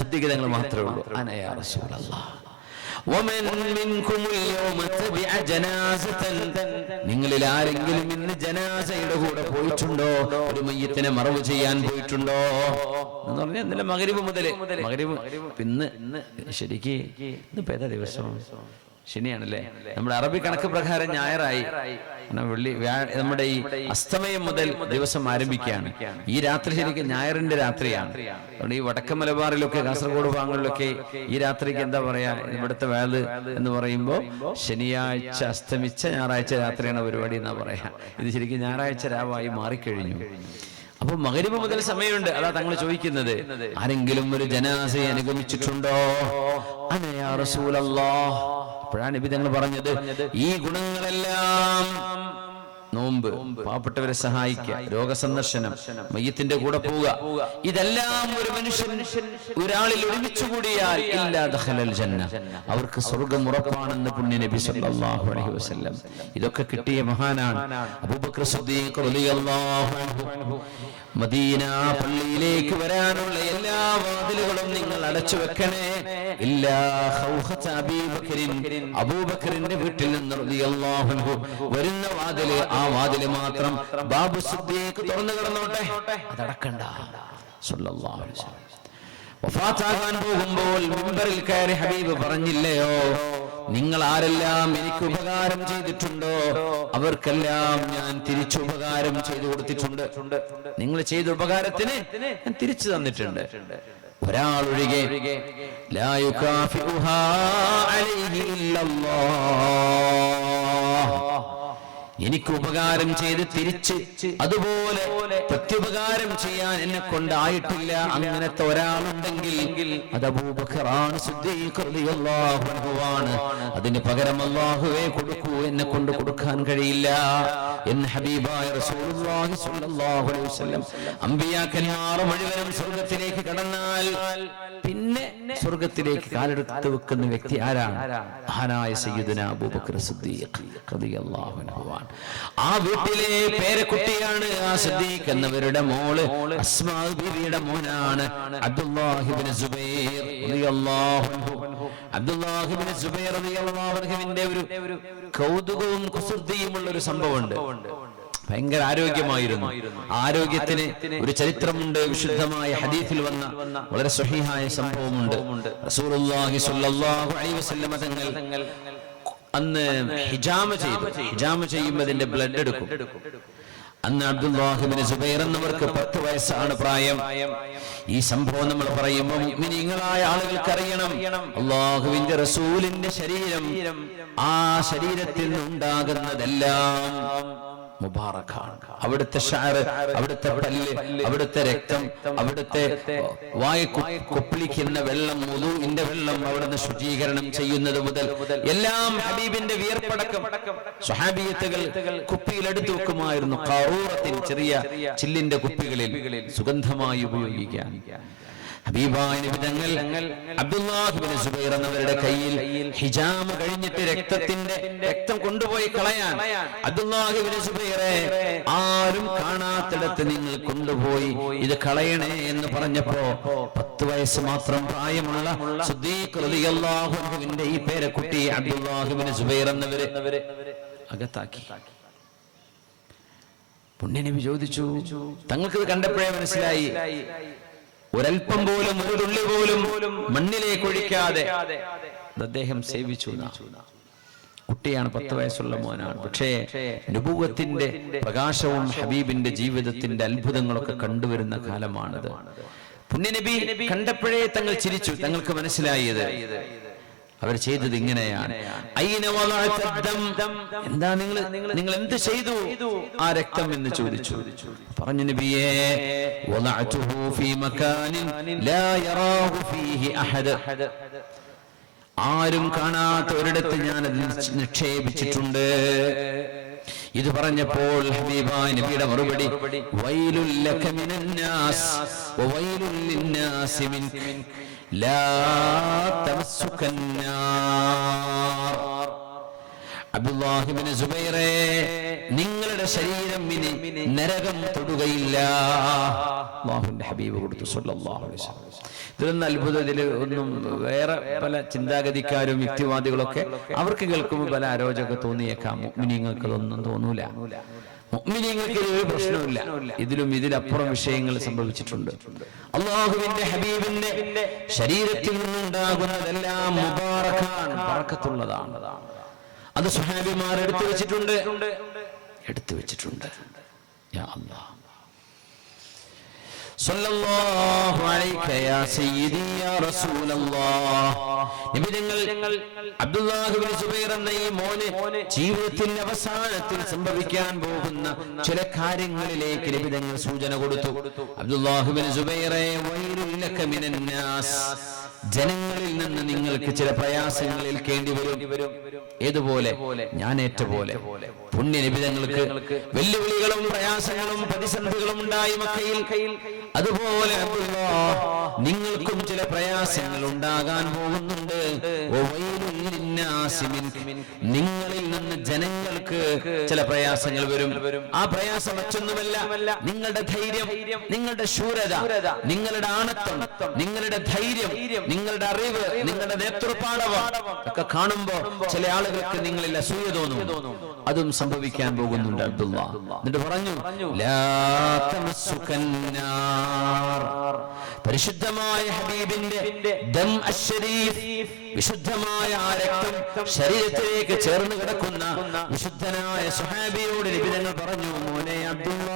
സിദ്ദീഖ് മാത്രമേ ഉള്ളൂ. അനയാ റസൂലല്ലാഹ്. നിങ്ങളിൽ ആരെങ്കിലും ഇന്ന് ജനാസയുടെ കൂടെ പോയിട്ടുണ്ടോ? ഒരു മയ്യത്തിനെ മറവ് ചെയ്യാൻ പോയിട്ടുണ്ടോ എന്ന് പറഞ്ഞാൽ ഇന്നലെ മഗ്രിബ് മുതൽ ഇന്ന് ശരിക്ക് ഇന്നിപ്പോ ഏതാ ദിവസം? ശനിയാണല്ലേ? നമ്മുടെ അറബി കണക്ക് പ്രകാരം ഞായറായി. നമ്മുടെ ഈ അസ്തമയം മുതൽ ദിവസം ആരംഭിക്കുകയാണ്. ഈ രാത്രി ശരിക്കും ഞായറിന്റെ രാത്രിയാണ്. അതുകൊണ്ട് ഈ വടക്കൻ മലബാറിലൊക്കെ, കാസർഗോഡ് ഭാഗങ്ങളിലൊക്കെ ഈ രാത്രിക്ക് എന്താ പറയാ, ഇവിടുത്തെ വേള് എന്ന് പറയുമ്പോൾ ശനിയാഴ്ച അസ്തമിച്ച ഞായറാഴ്ച രാത്രിയാണ് പരിപാടി എന്നാ പറയാ. ഇത് ശരിക്കും ഞായറാഴ്ച രാവായി മാറിക്കഴിഞ്ഞു. അപ്പൊ മഗ്രിബ് മുതൽ സമയമുണ്ട്. അതാ തങ്ങൾ ചോദിക്കുന്നത്, ആരെങ്കിലും ഒരു ജനാസയെ അനുഗമിച്ചിട്ടുണ്ടോ? അനയാ റസൂലല്ലാഹ്. അപ്പോഴാണ് നബി തങ്ങൾ പറഞ്ഞത്, ഈ ഗുണങ്ങളെല്ലാം നോമ്പ്, പാവപ്പെട്ടവരെ സഹായിക്കുക, രോഗസന്ദർശനം, മയ്യത്തിന്റെ കൂടെ പോവുക, ഇതെല്ലാം ഒരു മനുഷ്യൻ ഒരാളിൽ ഒരുമിച്ച് കൂടിയാൽ ഇല്ലാ ദഖലൽ ജന്ന, അവർക്ക് സ്വർഗ്ഗം ഉറപ്പാണെന്ന് പുണ്യ നബി സല്ലല്ലാഹു അലൈഹി വസല്ലം. ഇതൊക്കെ കിട്ടിയ മഹാനാണ് അബൂബക്കർ സിദ്ദീഖ് റളിയല്ലാഹു അൻഹു. മദീന പള്ളിയിലേക്ക് വരാനുള്ള എല്ലാ വാതിലുകളും നിങ്ങൾ അടച്ചു വെക്കണേ, ഇല്ലാ ഖൗഖത അബൂബക്കറിൻ, അബൂബക്കറിന്റെ വീട്ടിൽ നിന്ന് റളിയല്ലാഹു അൻഹു വരുന്ന വാതില്, ആ വാതില് മാത്രം ബാബു സിദ്ദീഖ് തുറന്നു കിടന്നോട്ടെ, അതടക്കണ്ട. സല്ലല്ലാഹു അലൈഹി വസല്ലം വഫാത്താകാൻ പോകുമ്പോൾ മിമ്പറിൽ കയറി ഹബീബ് പറഞ്ഞില്ലയോ, നിങ്ങൾ ആരെല്ലാം എനിക്ക് ഉപകാരം ചെയ്തിട്ടുണ്ടോ അവർക്കെല്ലാം ഞാൻ തിരിച്ചു ഉപകാരം ചെയ്തു കൊടുത്തിട്ടുണ്ട്. നിങ്ങൾ ചെയ്ത ഉപകാരത്തിന് ഞാൻ തിരിച്ചു തന്നിട്ടുണ്ട്. ഒരാളൊഴികെ ലാ യുകാഫിഉഹാ അലൈഹി ഇല്ലല്ലാഹ്, എനിക്ക് ഉപകാരം ചെയ്ത് തിരിച്ച് അതുപോലെ പ്രത്യുപകാരം ചെയ്യാൻ എന്നെ കൊണ്ടായിട്ടില്ല. അങ്ങനത്തെ ഒരാളുണ്ടെങ്കിൽ അത് അബൂബക്കറാണ് സിദ്ദീഖ് റളിയല്ലാഹു അൻഹുവാണ്. അതിന് പകരം അല്ലാഹുവേ കൊടുക്കൂ, എന്നെ കൊണ്ട് കൊടുക്കാൻ കഴിയില്ല എന്ന് ഹബീബായ റസൂലുള്ളാഹി സ്വല്ലല്ലാഹു അലൈഹി വസല്ലം. അമ്പിയാക്കന്മാർ മുഴുവനും സ്വർഗ്ഗത്തിലേക്ക് കടന്നാൽ പിന്നെ സ്വർഗ്ഗത്തിലേക്ക് കാലെടുത്ത് വെക്കുന്ന വ്യക്തി ആരാണ്? മഹാനായ സയ്യിദുനാ അബൂബക്കർ സിദ്ദീഖ് റളിയല്ലാഹു അൻഹുവാണ്. ആ വീട്ടിലെ പേരക്കുട്ടിയാണ് ആ സിദ്ദീഖ് എന്നവരുടെ മോള് അസ്മാ ബീവിയുടെ മോനാണ് അബ്ദുല്ലാഹി ഇബ്നു സുബൈർ റളിയല്ലാഹു അൻഹു. അബ്ദുല്ലാഹി ഇബ്നു സുബൈർ റളിയല്ലാഹു അൻഹുവിന്റെ ഒരു കൗതുകവും കുസൃതിയുമുള്ള ഒരു സംഭവമുണ്ട്. ഭയങ്കര ആരോഗ്യമായിരുന്നു. ആരോഗ്യത്തിന് ഒരു ചരിത്രമുണ്ട്. വിശുദ്ധമായ ഹദീസിൽ വന്ന വളരെ സ്വഹീഹായ സംഭവമുണ്ട്. റസൂലുള്ളാഹി സ്വല്ലല്ലാഹു അലൈഹി വസല്ലം തങ്ങൾ അന്ന് ഹിജാമ ചെയ്തു. ഹിജാമ ചെയ്യുമ്പോൾ അതിന്റെ ബ്ലഡ് എടുക്കും. അന്ന് അബ്ദുല്ലാഹി ഇബ്നു സുബൈർ എന്നവർക്ക് 10 വയസ്സാണ് പ്രായം. ഈ സംഭവം നമ്മൾ പറയുമ്പോൾ മുഅ്മിനീങ്ങളായ ആളുകൾക്ക് അറിയണം, അല്ലാഹുവിന്റെ റസൂലിന്റെ ശരീരം, ആ ശരീരത്തിൽ നിന്നുണ്ടാകുന്നതെല്ലാം മുബാറക്കാണ്. അവിടുത്തെ ഷഅർ, അവിടുത്തെ പല്ല്, അവിടുത്തെ രക്തം, അവിടുത്തെ വായ് കൊപ്പിളിക്കുന്ന വെള്ളം, വുളൂഇന്റെ വെള്ളം അവിടുന്ന് ശുചീകരണം ചെയ്യുന്നത് മുതൽ എല്ലാം ഹബീബിന്റെ വിയർപ്പടക്കം സ്വഹാബിയത്തുകൾ കുപ്പിയിലെടുത്തു വെക്കുമായിരുന്നു. ഖറൂറത്തിൻ, ചെറിയ ചില്ലിന്റെ കുപ്പികളിൽ സുഗന്ധമായി ഉപയോഗിക്കാൻ. ഹബീബായ നബി തങ്ങൾ അബ്ദുല്ലാഹി ഇബ്നു സുബൈർ എന്നവരുടെ കയ്യിൽ ഹിജാമ കഴിഞ്ഞിട്ട് രക്തം കൊണ്ടുപോയി കളയാൻ, അബ്ദുല്ലാഹി ഇബ്നു സുബൈറെ ആരും കാണാത്തിടത്ത് നിങ്ങൾ കൊണ്ടുപോയി ഇത് കളയണേ എന്ന് പറഞ്ഞപ്പോ 10 വയസ്സ് മാത്രം പ്രായമുള്ള സിദ്ദീഖ് റളിയല്ലാഹു അൻഹുവിന്റെ ഈ പേരക്കുട്ടി അബ്ദുല്ലാഹി ഇബ്നു സുബൈർ എന്നവരെ അകത്താക്കി. പുണ്യനബി ചോദിച്ചു, തങ്ങൾക്കിത് കണ്ടപ്പോഴേ മനസ്സിലായി, ഒരൽപ്പം പോലും, ഒരു തുള്ളി പോലും മണ്ണിലേക്ക് ഒഴിക്കാതെ അദ്ദേഹം സേവിച്ചു. കുട്ടിയാണ്, 10 വയസ്സുള്ള മോനാണ്. പക്ഷേ നുബുവത്തിന്റെ പ്രകാശവും ഹബീബിന്റെ ജീവിതത്തിന്റെ അത്ഭുതങ്ങളൊക്കെ കണ്ടുവരുന്ന കാലമാണത്. പുണ്യനബി കണ്ടപ്പോഴേ തങ്ങൾ ചിരിച്ചു. തങ്ങൾക്ക് മനസ്സിലായത് അവർ ചെയ്തത് ഇങ്ങനെയാണ്. എന്താ നിങ്ങൾ എന്ത് ചെയ്തു ആ രക്തം എന്ന് ചോദിച്ചു. പറഞ്ഞു, നബിയേ, വളഅതുഹു ഫീ മകാനിൻ ലാ യറാഹു ഫീഹി അഹദ്, ആരും കാണാത്ത ഒരിടത്ത് ഞാൻ അത് നിക്ഷേപിച്ചിട്ടുണ്ട്. ഇത് പറഞ്ഞപ്പോൾ ഹബീബായ നബിയുടെ മറുപടി, വൈലുൽ ലക മിനൻ നാസ് വവൈലുൽ ലിന്നാസി മിൻക ലാ തമസ്സുകൻ നാർ. അബ്ദുല്ലാഹി ഇബ്നു സുബൈറെ, നിങ്ങളുടെ ശരീരം ഇനി നരകം തൊടുകയില്ല. അല്ലാഹുവിന്റെ ഹബീബ് കൊടുത്തു സല്ലല്ലാഹു അലൈഹി വസല്ലം. ഇതൊന്നും അത്ഭുതത്തിൽ ഒന്നും വേറെ പല ചിന്താഗതിക്കാരും യുക്തിവാദികളൊക്കെ അവർക്ക് കേൾക്കുമ്പോൾ പല അരോചക തോന്നിയേക്കാം. മുഅ്മിനീങ്ങൾക്ക് അതൊന്നും തോന്നൂല. മുഅ്മിനീങ്ങൾക്ക് ഒരു പ്രശ്നമില്ല. ഇതിലപ്പുറം വിഷയങ്ങൾ സംഭവിച്ചിട്ടുണ്ട്. അല്ലാഹുവിന്റെ ഹബീബിന്റെ ശരീരത്തിൽ നിന്നുണ്ടാകുന്നതെല്ലാം മുബാറക്കാണ്, ബറക്കത്തുള്ളതാണ്. അത് സ്വഹാബിമാർ എടുത്തു വെച്ചിട്ടുണ്ട്. യാ അല്ലാഹ്, സല്ലല്ലാഹു അലൈക യാ സയ്യിദി യാ റസൂലല്ലാഹ്. നബി തങ്ങൾ അബ്ദുല്ലാഹി ഇബ്നു സുബൈർ എന്ന ഈ മോനെ ജീവിതത്തിന്റെ അവസാനത്തിൽ സംഭവിക്കാൻ പോകുന്ന ചില കാര്യങ്ങളിലേക്ക് നബി തങ്ങൾ സൂചന കൊടുത്തു. അബ്ദുല്ലാഹി ഇബ്നു സുബൈറെ, വൈലുൽ ലക മിനൻ നാസ്, ജനങ്ങളിൽ നിന്ന് നിങ്ങൾക്ക് ചില പ്രയാസങ്ങൾ ഏൽക്കേണ്ടി വരും. ഏതുപോലെ? ഞാൻ ഏറ്റ പോലെ. പുണ്യ നബി തങ്ങൾക്ക് വെല്ലുവിളികളും പ്രയാസങ്ങളും പ്രതിസന്ധികളും ഉണ്ടായി മക്കയിൽ. അതുപോലെ നിങ്ങൾക്കും ചില പ്രയാസങ്ങൾ ഉണ്ടാകാൻ പോകുന്നുണ്ട്. നിങ്ങളിൽ നിന്ന് ജനങ്ങൾക്ക് ചില പ്രയാസങ്ങൾ വരും. ആ പ്രയാസം മറ്റൊന്നുമല്ല, നിങ്ങളുടെ ധൈര്യം, നിങ്ങളുടെ ശൂരത, നിങ്ങളുടെ ആണത്വം, നിങ്ങളുടെ ധൈര്യം, നിങ്ങളുടെ അറിവ്, നിങ്ങളുടെ നേതൃപാടവം ഒക്കെ കാണുമ്പോ ചില ആളുകൾക്ക് നിങ്ങളിൽ അസൂയ തോന്നും. അതും സംഭവിക്കാൻ പോകുന്നുണ്ട്. അബ്ദുള്ള എന്നിട്ട് പറഞ്ഞു, ലാ തമസ്സുകന്നാർ, പരിശുദ്ധമായ ഹബീബിന്റെ ദം അശ്ശരീഫ്, വിശുദ്ധമായ ആ രക്തം ശരീരത്തിലേക്ക് ചേർന്ന് കിടക്കുന്ന വിശുദ്ധനായ സ്വഹാബിയോട് നബി തങ്ങൾ പറഞ്ഞു, മോനെ അബ്ദുള്ള,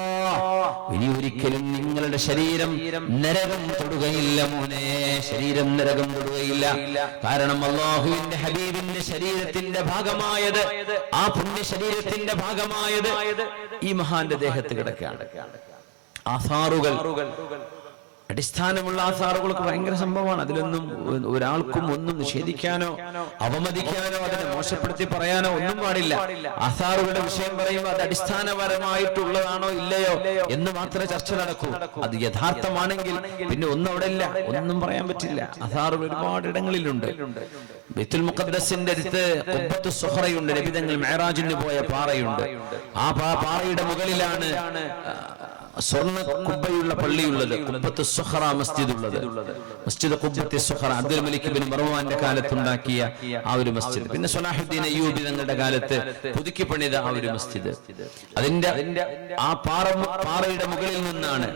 ഇനി ഒരിക്കലും നിങ്ങളുടെ ശരീരം നരകം തൊടുകയില്ല മോനെ, ശരീരം നരകം തൊടുകയില്ല. കാരണം അല്ലാഹുവിന്റെ ഹബീബിന്റെ ശരീരത്തിന്റെ ഭാഗമായത്, ആ പുണ്യ ശരീരത്തിന്റെ ഭാഗമായത് ഈ മഹാന്റെ ദേഹത്ത് കിടക്കുകയാണ്. ആസാറുകൾ, അടിസ്ഥാനമുള്ള ആസാറുകൾക്ക് ഭയങ്കര സംഭവമാണ്. അതിലൊന്നും ഒരാൾക്കും ഒന്നും നിഷേധിക്കാനോ അവമതിക്കാനോ അതിനെ മോശപ്പെടുത്തി പറയാനോ ഒന്നും പാടില്ല. ആസാറുകളുടെ വിഷയം പറയുമ്പോൾ അത് അടിസ്ഥാനപരമായിട്ടുള്ളതാണോ ഇല്ലയോ എന്ന് മാത്രമേ ചർച്ച നടക്കൂ. അത് യഥാർത്ഥമാണെങ്കിൽ പിന്നെ ഒന്നും അവിടെ ഇല്ല, ഒന്നും പറയാൻ പറ്റില്ല. ആസാറുകൾ ഒരുപാട് ഇടങ്ങളിലുണ്ട്. ബൈത്തുൽ മുഖദ്ദസിന്റെ അടുത്ത് ഖുബ്ബത്തു സുഹറയുണ്ട്, നബി തങ്ങൾ മിഅ്റാജിന് പോയ പാറയുണ്ട്. ആ പാറയുടെ മുകളിലാണ് സ്വർണ്ണ കുബ്ബയുള്ള പള്ളിയുള്ളത്, ഖുബ്ബത്തു സുഹറ മസ്ജിദ് ഉള്ളത്. മസ്ജിദ് ഖുബ്ബത്തു സുഹറ അബ്ദുൽ മലിക് ബിൻ മർവാന്റെ കാലത്തുണ്ടാക്കിയ ആ ഒരു മസ്ജിദ്. പിന്നെ സ്വലാഹുദ്ദീൻ അയ്യൂബി തങ്ങളുടെ കാലത്ത് പുതുക്കി പണിത ആ ഒരു മസ്ജിദ്. അതിന്റെ ആ പാറയുടെ മുകളിൽ നിന്നാണ്,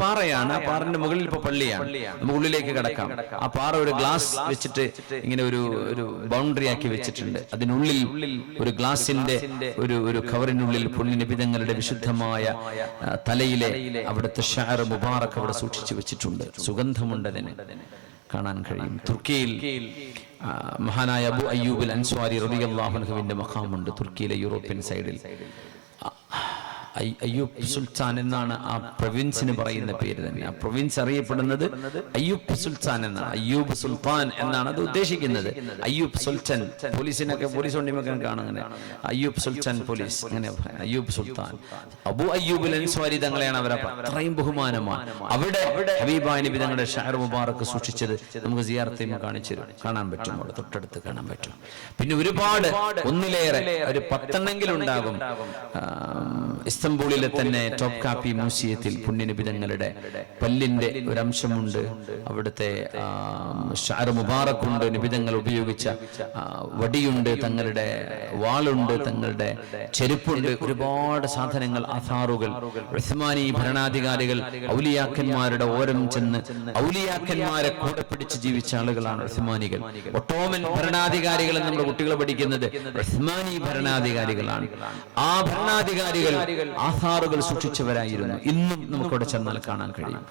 പാറയാണ്, ആ പാറയുടെ മുകളിൽ ഇപ്പൊ പള്ളിയാണ്. നമുക്ക് ഉള്ളിലേക്ക് കടക്കാം. ആ പാറ ഒരു ഗ്ലാസ് വെച്ചിട്ട് ഇങ്ങനെ ഒരു ബൗണ്ടറി ആക്കി വെച്ചിട്ടുണ്ട്. അതിനുള്ളിൽ ഒരു ഗ്ലാസിന്റെ ഒരു കവറിനുള്ളിൽ പുണ്യ നബി തങ്ങളുടെ വിശുദ്ധമായ തലയിലെ അവിടുത്തെ ഷഅർ മുബാറക് അവിടെ സൂക്ഷിച്ചു വെച്ചിട്ടുണ്ട്. സുഗന്ധമുണ്ട്, അതിന് കാണാൻ കഴിയും. തുർക്കിയിൽ മഹാനായ അബു അയ്യൂബ് അൻസ്വാരി റളിയല്ലാഹു അൻഹുവിന്റെ മഖാമുണ്ട്. തുർക്കിയിലെ യൂറോപ്യൻ സൈഡിൽ അയ്യൂബ് സുൽത്താൻ എന്നാണ് ആ പ്രൊവിൻസിന് പറയുന്ന പേര് തന്നെ. ആ പ്രൊവിൻസ് അറിയപ്പെടുന്നത് അയ്യൂബ് സുൽത്താൻ എന്നാണ്. അയ്യൂബ് സുൽത്താൻ എന്നാണ് അത് ഉദ്ദേശിക്കുന്നത്. അയ്യൂബ് സുൽത്താൻ, പോലീസിനൊക്കെ പോലീസ് വണ്ടിമൊക്കെ കാണുന്നത് അയ്യൂബ് സുൽത്താൻ പോലീസ്, അങ്ങനെ അയ്യൂബ് സുൽത്താൻ. അബു അയ്യൂബ് അൻസ്വാരി തങ്ങളെയാണ് അവരെ അത്രയും ബഹുമാനമാണ്. അവിടെ ഹബീബായ നബി തങ്ങളുടെ ഷഅർ മുബാറക് സൂക്ഷിച്ചത് നമുക്ക് സിയാറത്തിൽ കാണിച്ചു കാണാൻ പറ്റും, അവിടെ തൊട്ടടുത്ത് കാണാൻ പറ്റും. പിന്നെ ഒരുപാട്, ഒന്നിലേറെ, ഒരു 10 ഉണ്ടാകും. ഇസ്തംബൂളിലെ തന്നെ ടോപ്പ് കാപ്പി മ്യൂസിയത്തിൽ പുണ്യനബി തങ്ങളുടെ പല്ലിന്റെ ഒരു അംശമുണ്ട്. അവിടുത്തെ ഷഅർ മുബാറക്കുണ്ട്, നിബിതങ്ങൾ ഉപയോഗിച്ച വടിയുണ്ട്, തങ്ങളുടെ വാളുണ്ട്, തങ്ങളുടെ ചെരുപ്പുണ്ട്, ഒരുപാട് സാധനങ്ങൾ, ആധാറുകൾ. ഉസ്മാനി ഭരണാധികാരികൾ ഔലിയാക്കന്മാരുടെ ഓരം ചെന്ന് ഔലിയാക്കന്മാരെ കൂടെ പിടിച്ച് ജീവിച്ച ആളുകളാണ് ഉസ്മാനികൾ. ഒട്ടോമൻ ഭരണാധികാരികൾ നമ്മുടെ കുട്ടികളെ പഠിക്കുന്നത് ഉസ്മാനി ഭരണാധികാരികളാണ്. ആ ഭരണാധികാരികൾ ആധാറുകൾ സൂക്ഷിച്ചവരായിരുന്നു. ഇന്നും നമുക്കവിടെ ചെന്നാൽ കാണാൻ കഴിയും.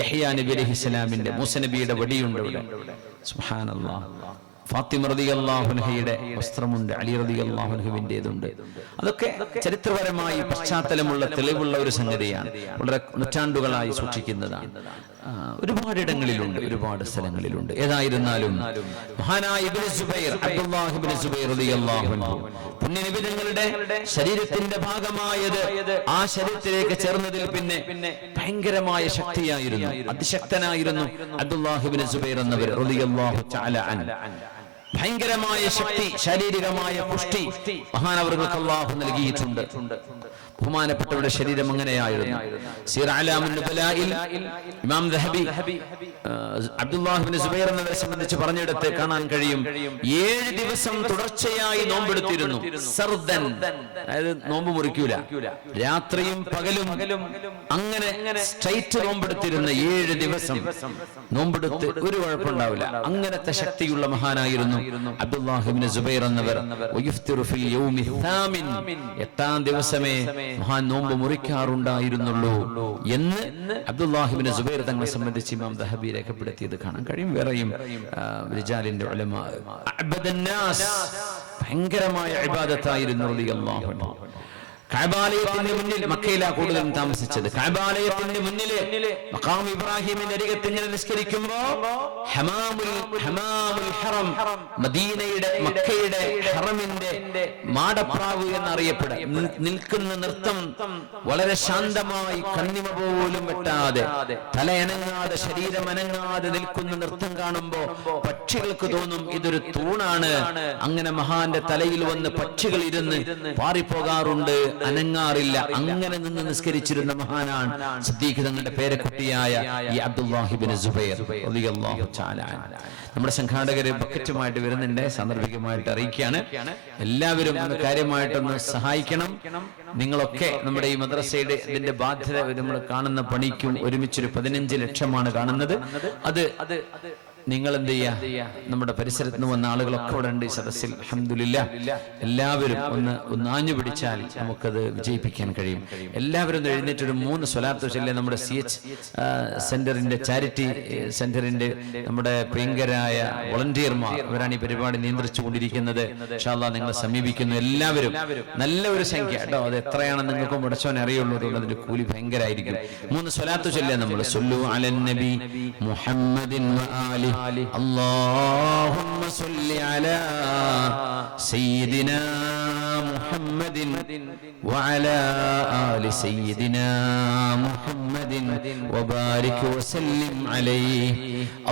യഹ്യാ നബി അലൈഹിസ്സലാമിന്റെ, മൂസ നബിയുടെ വടിയുണ്ട് ഇവിടെ. സുബ്ഹാനല്ലാഹ്. ഫാത്തിമ റളിയല്ലാഹു അൻഹയുടെ വസ്ത്രമുണ്ട്, അലി റളിയല്ലാഹു അൻഹുവിന്റേതുണ്ട്. അതൊക്കെ ചരിത്രപരമായി പശ്ചാത്തലമുള്ള തെളിവുള്ള ഒരു സംഗതിയാണ്. വളരെ നൂറ്റാണ്ടുകളായി സൂക്ഷിക്കുന്നതാണ്. ഒരുപാട് ഇടങ്ങളിലുണ്ട്, ഒരുപാട് സ്ഥലങ്ങളിലുണ്ട്. ഏതായിരുന്നാലും മഹാനായ ഇബ്നു സുബൈർ, അബ്ദുല്ലാഹ് ഇബ്നു സുബൈർ റളിയല്ലാഹു അൻഹു, പുണ്യനബി തങ്ങളുടെ ശരീരത്തിന്റെ ഭാഗമായത് ആ ശരീരത്തിലേക്ക് ചേർന്നതിൽ പിന്നെ ഭയങ്കരമായ ശക്തിയായിരുന്നു, അതിശക്തനായിരുന്നു അബ്ദുല്ലാഹ് ഇബ്നു സുബൈർ എന്നവർ റളിയല്ലാഹു തആല അൻഹു. ഭയങ്കരമായ ശക്തി, ശാരീരികമായ പുഷ്ടി മഹാനവറുകൾക്ക് അല്ലാഹു നൽകിയിട്ടുണ്ട്. ബഹുമാനപ്പെട്ടവരുടെ ശരീരം അങ്ങനെയായിരുന്നു. സീറ അലാമുൻ നുബലായിൽ ഇമാം ദഹബി അബ്ദുല്ലാഹ് ഇബ്നു സുബൈർ എന്നവരെ സംബന്ധിച്ച് പറഞ്ഞെടുത്ത് കാണാൻ കഴിയും. 7 ദിവസം തുടർച്ചയായി നോമ്പെടുത്തിരുന്നു. സർദൻ, അതായത് നോമ്പ് മുറിക്കൂല, രാത്രിയും പകലും അങ്ങനെ സ്ട്രൈറ്റ് നോമ്പെടുത്തിരുന്ന 7 ദിവസം നോമ്പെടുത്ത് ഒരു കുഴപ്പമുണ്ടാവില്ല. അങ്ങനത്തെ ശക്തിയുള്ള മഹാനായിരുന്നു അബ്ദുല്ലാഹ് ഇബ്നു സുബൈർ എന്നവർ. 8-ാം ദിവസമേ മഹാൻ നോമ്പ് മുറിക്കാറുണ്ടായിരുന്നുള്ളൂ എന്ന് അബ്ദുല്ലാഹ് ഇബ്നു സുബൈർ തങ്ങളെ സംബന്ധിച്ച് ഇമാം ദഹബി രേഖപ്പെടുത്തിയത് കാണാൻ കഴിയും. വേറെയും റിജാലിന്റെ ഉലമാ. ഭയങ്കരമായ ഇബാദത്തായിരുന്നു റളിയല്ലാഹു അൻഹു. കഅബാലയത്തിന്റെ മുന്നിൽ, മക്കയിലാ കൂടുതലും താമസിച്ചത്. കഅബാലയത്തിന്റെ മുന്നില് മഖാം ഇബ്രാഹിമിന്റെ അരികത്ത് ഇങ്ങനെ നിസ്കരിക്കുമ്പോ ഹമാമുൽ ഹറം, മദീനയുടെ മക്കയുടെ ഹറമിന്റെ മാടപ്രാവ് എന്നറിയപ്പെടും നിൽക്കുന്ന നൃത്തം വളരെ ശാന്തമായി, കണ്ണിമ പോലും വെട്ടാതെ, തലയനങ്ങാതെ, ശരീരം അനങ്ങാതെ നിൽക്കുന്ന നൃത്തം കാണുമ്പോ പക്ഷികൾക്ക് തോന്നും ഇതൊരു തൂണാണ്. അങ്ങനെ മഹാന്റെ തലയിൽ വന്ന് പക്ഷികൾ ഇരുന്ന് പാറിപ്പോകാറുണ്ട്, അനങ്ങാറില്ല. അങ്ങനെ നിന്ന് നിസ്കരിച്ചിരുന്ന മഹാനാണ് സിദ്ദീഖ് തങ്ങളുടെ പേരക്കുട്ടിയായ ഈ അബ്ദുല്ലാഹി ഇബ്നു സുബൈർ റളിയല്ലാഹു തആല. നമ്മുടെ സംഘാടകര് ബക്കറ്റുമായിട്ട് വരുന്നുണ്ട്, സാന്ദർഭികമായിട്ട് അറിയിക്കുകയാണ്. എല്ലാവരും ഒന്ന് കാര്യമായിട്ടൊന്ന് സഹായിക്കണം. നിങ്ങളൊക്കെ നമ്മുടെ ഈ മദ്രസയുടെ ഇതിന്റെ ബാധ്യത, നമ്മൾ കാണുന്ന പണിക്കും ഒരുമിച്ചൊരു 15 ലക്ഷമാണ് കാണുന്നത്. അത് നിങ്ങൾ എന്ത് ചെയ്യുക, നമ്മുടെ പരിസരത്ത് നിന്ന് വന്ന ആളുകളൊക്കെ ഇവിടെ ഉണ്ട് ഈ സദസ്സിൽ. അൽഹംദുലില്ലാഹ്, എല്ലാവരും ഒന്ന് ആഞ്ഞു പിടിച്ചാൽ നമുക്കത് വിജയിപ്പിക്കാൻ കഴിയും. എല്ലാവരും ഒന്ന് എഴുന്നേറ്റൊരു 3 സ്വലാത്ത് ചൊല്ലിയ നമ്മുടെ CH സെന്ററിന്റെ, ചാരിറ്റി സെന്ററിന്റെ നമ്മുടെ പ്രിയങ്കരായ വോളണ്ടിയർമാർ, അവരാണ് ഈ പരിപാടി നിയന്ത്രിച്ചുകൊണ്ടിരിക്കുന്നത്. ഇൻഷാ അല്ലാഹ് നിങ്ങളെ സമീപിക്കുന്നു. എല്ലാവരും നല്ല ഒരു സംഖ്യ കേട്ടോ, അത് എത്രയാണെന്ന് നിങ്ങൾക്കും പഠിച്ചവനെ അറിയുള്ളൂ. അതിന്റെ കൂലി ഭയങ്കരമായിരിക്കും. 3 സ്വലാത്ത് ചൊല്ലിയ നമ്മൾ സല്ലു അലൻ നബി മുഹമ്മദിൻ വആലി اللهم صل على سيدنا محمد وعلى آل سيدنا محمد وبارك وسلم عليه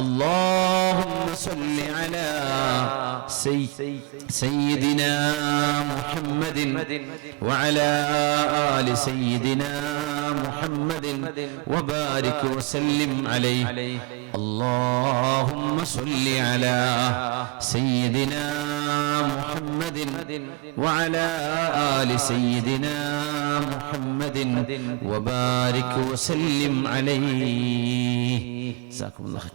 اللهم صل على سيدنا محمد وعلى آل سيدنا محمد وبارك وسلم عليه اللهم صل على سيدنا محمد وعلى آل سيدنا محمد وبارك وسلم عليه.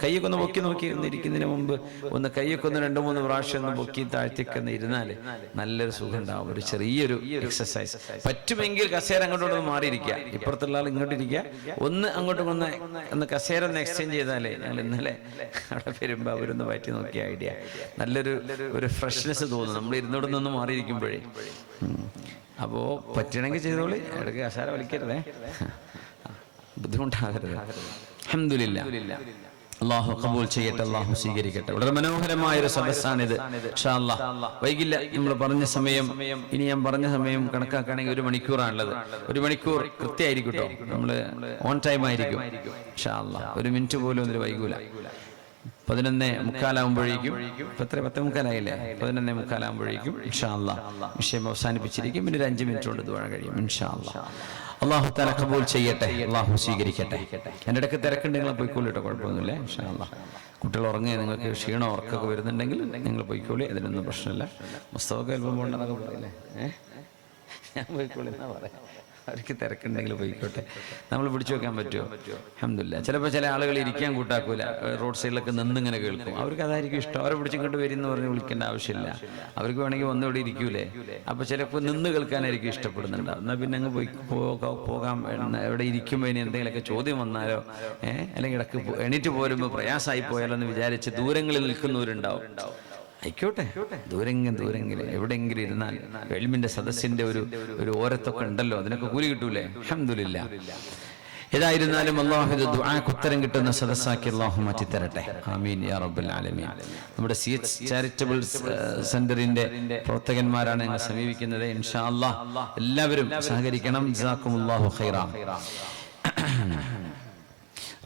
കയ്യൊക്കെ ഒന്ന് പൊക്കി നോക്കി ഇരിക്കുന്നതിന് മുമ്പ് ഒന്ന് കയ്യൊക്കെ ഒന്ന് 2-3 പ്രാവശ്യം ഒന്ന് പൊക്കി താഴ്ത്തിക്കൊന്ന് ഇരുന്നാല് നല്ലൊരു സുഖം ഉണ്ടാവും. ഒരു ചെറിയൊരു എക്സസൈസ്. പറ്റുമെങ്കിൽ കസേര അങ്ങോട്ടോട്ട് മാറിയിരിക്കുക, ഇപ്പുറത്തുള്ള ആൾ ഇങ്ങോട്ട് ഇരിക്കുക, ഒന്ന് അങ്ങോട്ടും ഒന്ന് കസേര ഒന്ന് എക്സ്ചേഞ്ച് ചെയ്താലേ. ഞങ്ങൾ ഇന്നലെ അവിടെ വരുമ്പോ അവരൊന്ന് പറ്റി നോക്കിയ ഐഡിയ, നല്ലൊരു ഫ്രഷ്നെസ് തോന്നും നമ്മൾ ഇരുന്നോട് നിന്ന് മാറിയിരിക്കുമ്പോഴേ. അപ്പോ പറ്റണമെങ്കിൽ ചെയ്തോളി, ഇടയ്ക്ക് കസേര വലിക്കരുതേ, ബുദ്ധിമുട്ടാകരുത്. അൽഹംദുലില്ലാഹ്, അള്ളാഹു കബൂൽ ചെയ്യട്ടെ, അള്ളാഹു സ്വീകരിക്കട്ടെ. വളരെ മനോഹരമായ ഒരു സദസ്സാണിത്. ഇൻഷാ അല്ലാഹ് വൈകില്ല. നമ്മൾ പറഞ്ഞ സമയം, ഇനി ഞാൻ പറഞ്ഞ സമയം കണക്കാക്കുകയാണെങ്കിൽ 1 മണിക്കൂറാണുള്ളത്. 1 മണിക്കൂർ കൃത്യമായിരിക്കും കേട്ടോ, നമ്മൾ ഓൺ ടൈം ആയിരിക്കും ഇൻഷാ അല്ലാഹ്. 1 മിനിറ്റ് പോലും അതിൽ വൈകൂല. 11:45 ഇപ്പൊ എത്ര 10:45 11:45 ഇൻഷാ അല്ലാഹ് വിഷയം അവസാനിപ്പിച്ചിരിക്കും. പിന്നെ 5 മിനിറ്റ് കൊണ്ട് ദുആ കഴിയും ഇൻഷാ അല്ലാഹ്. അള്ളാഹു തആല കബൂൽ ചെയ്യട്ടെ, അള്ളാഹു സ്വീകരിക്കട്ടെ. എൻ്റെ ഇടയ്ക്ക് തിരക്കുണ്ട്, നിങ്ങൾ പോയിക്കോളൂ കേട്ടോ, കുഴപ്പമൊന്നുമില്ല ഇൻഷാ അല്ലാഹ്. കുട്ടികൾ ഉറങ്ങി, നിങ്ങൾക്ക് ക്ഷീണം ഉറക്കൊക്കെ വരുന്നുണ്ടെങ്കിൽ നിങ്ങൾ പോയിക്കോളി, അതിനൊന്നും പ്രശ്നമില്ല. മുസ്തഫക്ക് എൽപ്പം പോകണ്ടെന്നൊക്കെ പറയില്ലേ, ഞാൻ പോയിക്കോളി എന്നാ പറയാം. അവർക്ക് തിരക്കുണ്ടെങ്കിൽ പോയിക്കോട്ടെ, നമ്മൾ പിടിച്ചു വെക്കാൻ പറ്റുമോ? അൽഹംദുലില്ലാഹ്. ചിലപ്പോൾ ചില ആളുകൾ ഇരിക്കാൻ കൂട്ടാക്കൂല, റോഡ് സൈഡിലൊക്കെ നിന്നിങ്ങനെ കേൾക്കും. അവർക്ക് അതായിരിക്കും ഇഷ്ടം. അവരെ പിടിച്ചിങ്ങോട്ട് വരുമെന്ന് പറഞ്ഞ് വിളിക്കേണ്ട ആവശ്യമില്ല. അവർക്ക് വേണമെങ്കിൽ വന്നിവിടെ ഇരിക്കൂലേ. അപ്പോൾ ചിലപ്പോൾ നിന്ന് കേൾക്കാനായിരിക്കും ഇഷ്ടപ്പെടുന്നുണ്ടാവും. എന്നാൽ പിന്നെ അങ്ങ് പോകാം. എവിടെ ഇരിക്കുമ്പോൾ ഇനി എന്തെങ്കിലുമൊക്കെ ചോദ്യം വന്നാലോ, അല്ലെങ്കിൽ ഇടയ്ക്ക് എണീറ്റ് പോരുമ്പോൾ പ്രയാസമായി പോയാലോ എന്ന് വിചാരിച്ച് ദൂരങ്ങളിൽ നിൽക്കുന്നവരുണ്ടാവും. ആയിക്കോട്ടെ, ദൂരെങ്കിലും എവിടെയെങ്കിലും ഇരുന്നാൽ എൽമിന്റെ സദസ്സിന്റെ ഒരു ഓരത്തൊക്കെ ഉണ്ടല്ലോ, അതിനൊക്കെ കൂലി കിട്ടൂലേ. അൽഹംദുലില്ലാഹ്. ഏതായിരുന്നാലും അല്ലാഹു ദുആക്ക് ഉത്തരം കിട്ടുന്ന സദസ്സാക്കി അല്ലാഹു മാറ്റി തരട്ടെ. ആമീൻ യാ റബ്ബൽ ആലമീൻ. നമ്മുടെ CH ചാരിറ്റബിൾ സെന്ററിന്റെ പ്രവർത്തകന്മാരാണ് ഞങ്ങൾ സമീപിക്കുന്നത്. ഇൻഷാ അല്ലാഹ് എല്ലാവരും സഹകരിക്കണം. ജസാക്കുമുല്ലാഹു ഖൈറാ.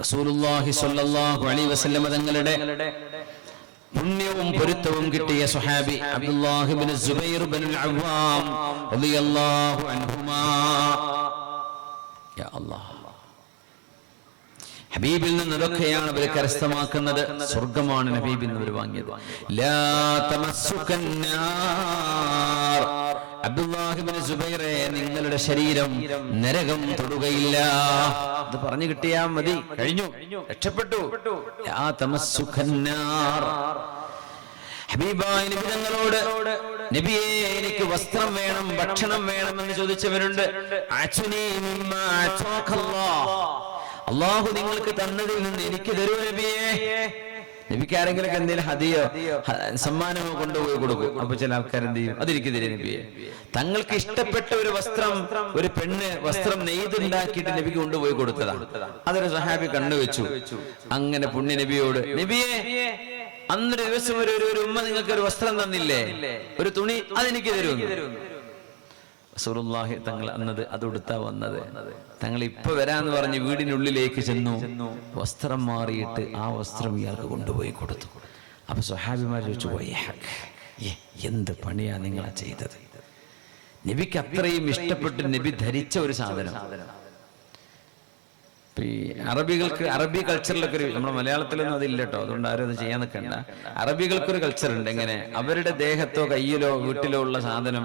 റസൂലുള്ളാഹി സ്വല്ലല്ലാഹു അലൈഹി വസല്ലം തങ്ങളുടെ പുണ്യവും പൊരുത്തവും കിട്ടിയ സ്വഹാബി അബ്ദുല്ലാഹി ഇബ്നു സുബൈർ ഇബ്നുൽ അവ്വാം റളിയല്ലാഹു അൻഹുമാ. യാ അല്ലാഹ്, ഹബീബിൽ നിന്ന് ഇതൊക്കെയാണ് അവർ കരസ്ഥമാക്കുന്നത്. സ്വർഗമാണ് ഹബീബിൽ നിന്ന് അവർ വാങ്ങിയത്. ലാ തമസ്സുകന്നാർ, അബ്ദുല്ലാഹി ഇബ്നു സുബൈറെ, നിങ്ങളുടെ ശരീരം നരകം തൊടുകയില്ല. ഇത് പറഞ്ഞു കിട്ടിയാൽ മതി, കഴിഞ്ഞു, രക്ഷപ്പെട്ടു. ലാ തമസ്സുകന്നാർ. ഹബീബായ നബി തങ്ങളോട്, നബിയേ എനിക്ക് വസ്ത്രം വേണം, ഭക്ഷണം വേണം എന്ന് ചോദിച്ചവരുണ്ട്. അച്ഛനീ മിമ്മാ അതാഖല്ലാഹ്, അല്ലാഹു നിങ്ങൾക്ക് തന്നതിൽ നിന്ന് എനിക്ക് തരൂ നബിയേ. നബിക്ക് ആരെങ്കിലും എന്തെങ്കിലും ഹദിയോ സമ്മാനമോ കൊണ്ടുപോയി കൊടുക്കും. അപ്പൊ ചില ആൾക്കാർ എന്ത് ചെയ്യും, അതെനിക്ക് തരും നബിയെ. തങ്ങൾക്ക് ഇഷ്ടപ്പെട്ട ഒരു വസ്ത്രം, ഒരു പെണ്ണ് വസ്ത്രം നെയ്തുണ്ടാക്കിയിട്ട് നബിക്ക് കൊണ്ടുപോയി കൊടുത്തതാണ്. അതൊരു സഹാബി കണ്ണുവെച്ചു. അങ്ങനെ പുണ്യ നബിയോട്, നബിയെ അന്നൊരു ദിവസം ഒരു ഉമ്മ നിങ്ങൾക്ക് ഒരു വസ്ത്രം തന്നില്ലേ, ഒരു തുണി, അതെനിക്ക് തരുമെന്ന്. റസൂലുള്ളാഹി തങ്ങൾ അന്നത് അതൊടുത്താ വന്നത്. തങ്ങൾ ഇപ്പൊ വരാന്ന് പറഞ്ഞ് വീടിനുള്ളിലേക്ക് ചെന്നു. വസ്ത്രം മാറിയിട്ട് ആ വസ്ത്രം ഇയാൾക്ക് കൊണ്ടുപോയി കൊടുത്തു. അപ്പൊ സ്വഹാബിമാർ ചോദിച്ചു, എന്ത് പണിയാ നിങ്ങളാ ചെയ്തത്? നബിക്ക് അത്രയും ഇഷ്ടപ്പെട്ട് നബി ധരിച്ച ഒരു സാധനം. ഈ അറബികൾക്ക്, അറബി കൾച്ചറിലൊക്കെ ഒരു, നമ്മുടെ മലയാളത്തിലൊന്നും അതില്ല കേട്ടോ, അതുകൊണ്ട് ആരും അത് ചെയ്യാൻ നിൽക്കണ്ട. അറബികൾക്കൊരു കൾച്ചർ ഉണ്ട്. എങ്ങനെ അവരുടെ ദേഹത്തോ കയ്യിലോ വീട്ടിലോ ഉള്ള സാധനം,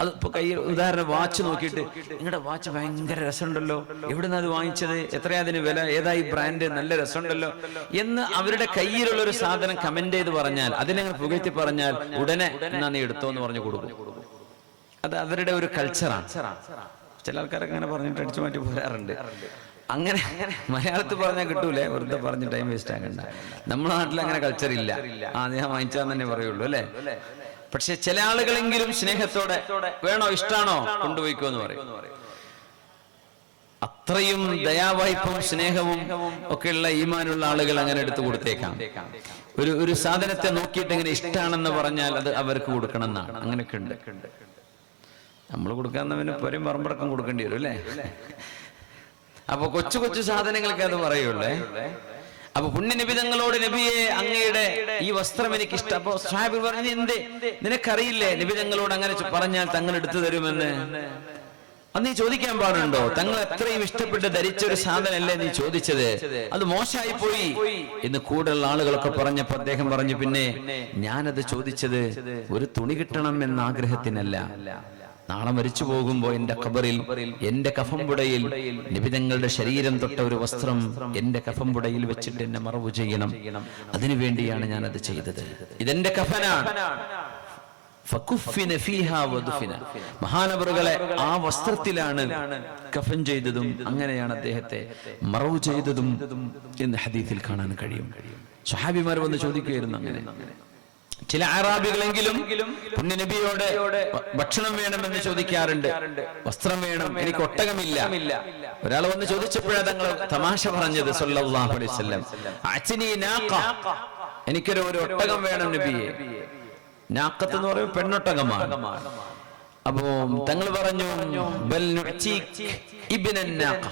അത് ഇപ്പൊ കയ്യിൽ, ഉദാഹരണം വാച്ച് നോക്കിയിട്ട്, നിങ്ങളുടെ വാച്ച് ഭയങ്കര രസമുണ്ടല്ലോ, എവിടുന്ന് അത് വാങ്ങിച്ചത്, എത്രയാ അതിന് വില, ഏതായി ബ്രാൻഡ്, നല്ല രസമുണ്ടല്ലോ എന്ന് അവരുടെ കയ്യിലുള്ള ഒരു സാധനം കമന്റ് ചെയ്ത് പറഞ്ഞാൽ, അതിനെ പുകഴ്ത്തി പറഞ്ഞാൽ ഉടനെ എന്നാ നീ എടുത്തോ എന്ന് പറഞ്ഞു കൊടുക്കും. അത് അവരുടെ ഒരു കൾച്ചറാണ്. ചില ആൾക്കാരൊക്കെ അങ്ങനെ പറഞ്ഞിട്ട് അടിച്ചു മാറ്റി പോരാറുണ്ട്. അങ്ങനെ മലയാളത്തിൽ പറഞ്ഞാൽ കിട്ടൂലേ, വെറുതെ പറഞ്ഞ് ടൈം വേസ്റ്റ് ആക്കണ്ട. നമ്മുടെ നാട്ടിൽ അങ്ങനെ കൾച്ചർ ഇല്ല. ഞാൻ വാങ്ങിച്ചാന്ന് തന്നെ പറയുള്ളൂ അല്ലെ. പക്ഷെ ചില ആളുകളെങ്കിലും സ്നേഹത്തോടെ, വേണോ ഇഷ്ടാണോ കൊണ്ടുപോയിക്കോ എന്ന് പറയും. അത്രയും ദയാവായ്പും സ്നേഹവും ഒക്കെയുള്ള ഈമാനുള്ള ആളുകൾ അങ്ങനെ എടുത്തു കൊടുത്തേക്കാം. ഒരു സാധനത്തെ നോക്കിയിട്ട് ഇങ്ങനെ ഇഷ്ടാണെന്ന് പറഞ്ഞാൽ അത് അവർക്ക് കൊടുക്കണം എന്നാണ്. അങ്ങനെയൊക്കെ ഉണ്ട്. നമ്മൾ കൊടുക്കാന്നവന് പൊരം പറമ്പടക്കം കൊടുക്കേണ്ടി വരും അല്ലേ. അപ്പൊ കൊച്ചു കൊച്ചു സാധനങ്ങൾക്ക് അത് പറയുള്ളേ. അപ്പൊ പുണ്യ നബി തങ്ങളോട്, നബിയെ അങ്ങയുടെ ഈ വസ്ത്രം എനിക്ക് ഇഷ്ടം. അപ്പൊ സ്വഹാബി പറഞ്ഞു, എന്തേ, നിനക്കറിയില്ലേ നബി തങ്ങളോട് അങ്ങനെ പറഞ്ഞാൽ തങ്ങൾ എടുത്തു തരുമെന്ന്? അന്ന് നീ ചോദിക്കാൻ പാടുണ്ടോ? തങ്ങൾ എത്രയും ഇഷ്ടപ്പെട്ട് ധരിച്ച ഒരു സാധനമല്ലേ നീ ചോദിച്ചത്, അത് മോശമായി പോയി എന്ന് കൂടുതലുള്ള ആളുകളൊക്കെ പറഞ്ഞപ്പോ അദ്ദേഹം പറഞ്ഞു, പിന്നെ ഞാനത് ചോദിച്ചത് ഒരു തുണി കിട്ടണം എന്ന ആഗ്രഹത്തിനല്ല. നാളെ മരിച്ചു പോകുമ്പോ എന്റെ ഖബറിൽ, എന്റെ കഫംപുടയിൽ നബിതങ്ങളുടെ ശരീരം തൊട്ട ഒരു വസ്ത്രം എന്റെ കഫംപുടയിൽ വെച്ചിട്ട് എന്നെ മറവു ചെയ്യണം. അതിനുവേണ്ടിയാണ് ഞാനത് ചെയ്തത്. ഇതെന്റെ കഫനാണ്. മഹാനവറുകളെ ആ വസ്ത്രത്തിലാണ് കഫൻ ചെയ്തതും അങ്ങനെയാണ് അദ്ദേഹത്തെ മറവു ചെയ്തതും എന്ന് ഹദീസിൽ കാണാൻ കഴിയും. സ്വഹാബിമാർ വന്ന് ചോദിക്കുകയായിരുന്നു. അങ്ങനെ ചില അറാബികളെങ്കിലും പുണ്യ നബിയോട് ഭക്ഷണം വേണമെന്ന് ചോദിക്കാറുണ്ട്, വസ്ത്രം വേണം, എനിക്ക് ഒട്ടകമില്ല. ഒരാൾ വന്ന് ചോദിച്ചപ്പോഴാണ് തങ്ങൾ തമാശ പറഞ്ഞത് സല്ലല്ലാഹു അലൈഹി വസല്ലം, അച്ഛനീ നാഖ, എനിക്കൊരു ഒട്ടകം വേണം നബിയെ. നാഖത്ത് എന്ന് പറയുമ്പോൾ പെണ്ണൊട്ടകമാണ്. അപ്പോ തങ്ങൾ പറഞ്ഞു, ബൽ നുഅ്തീക് ഇബ്നൻ നാഖ,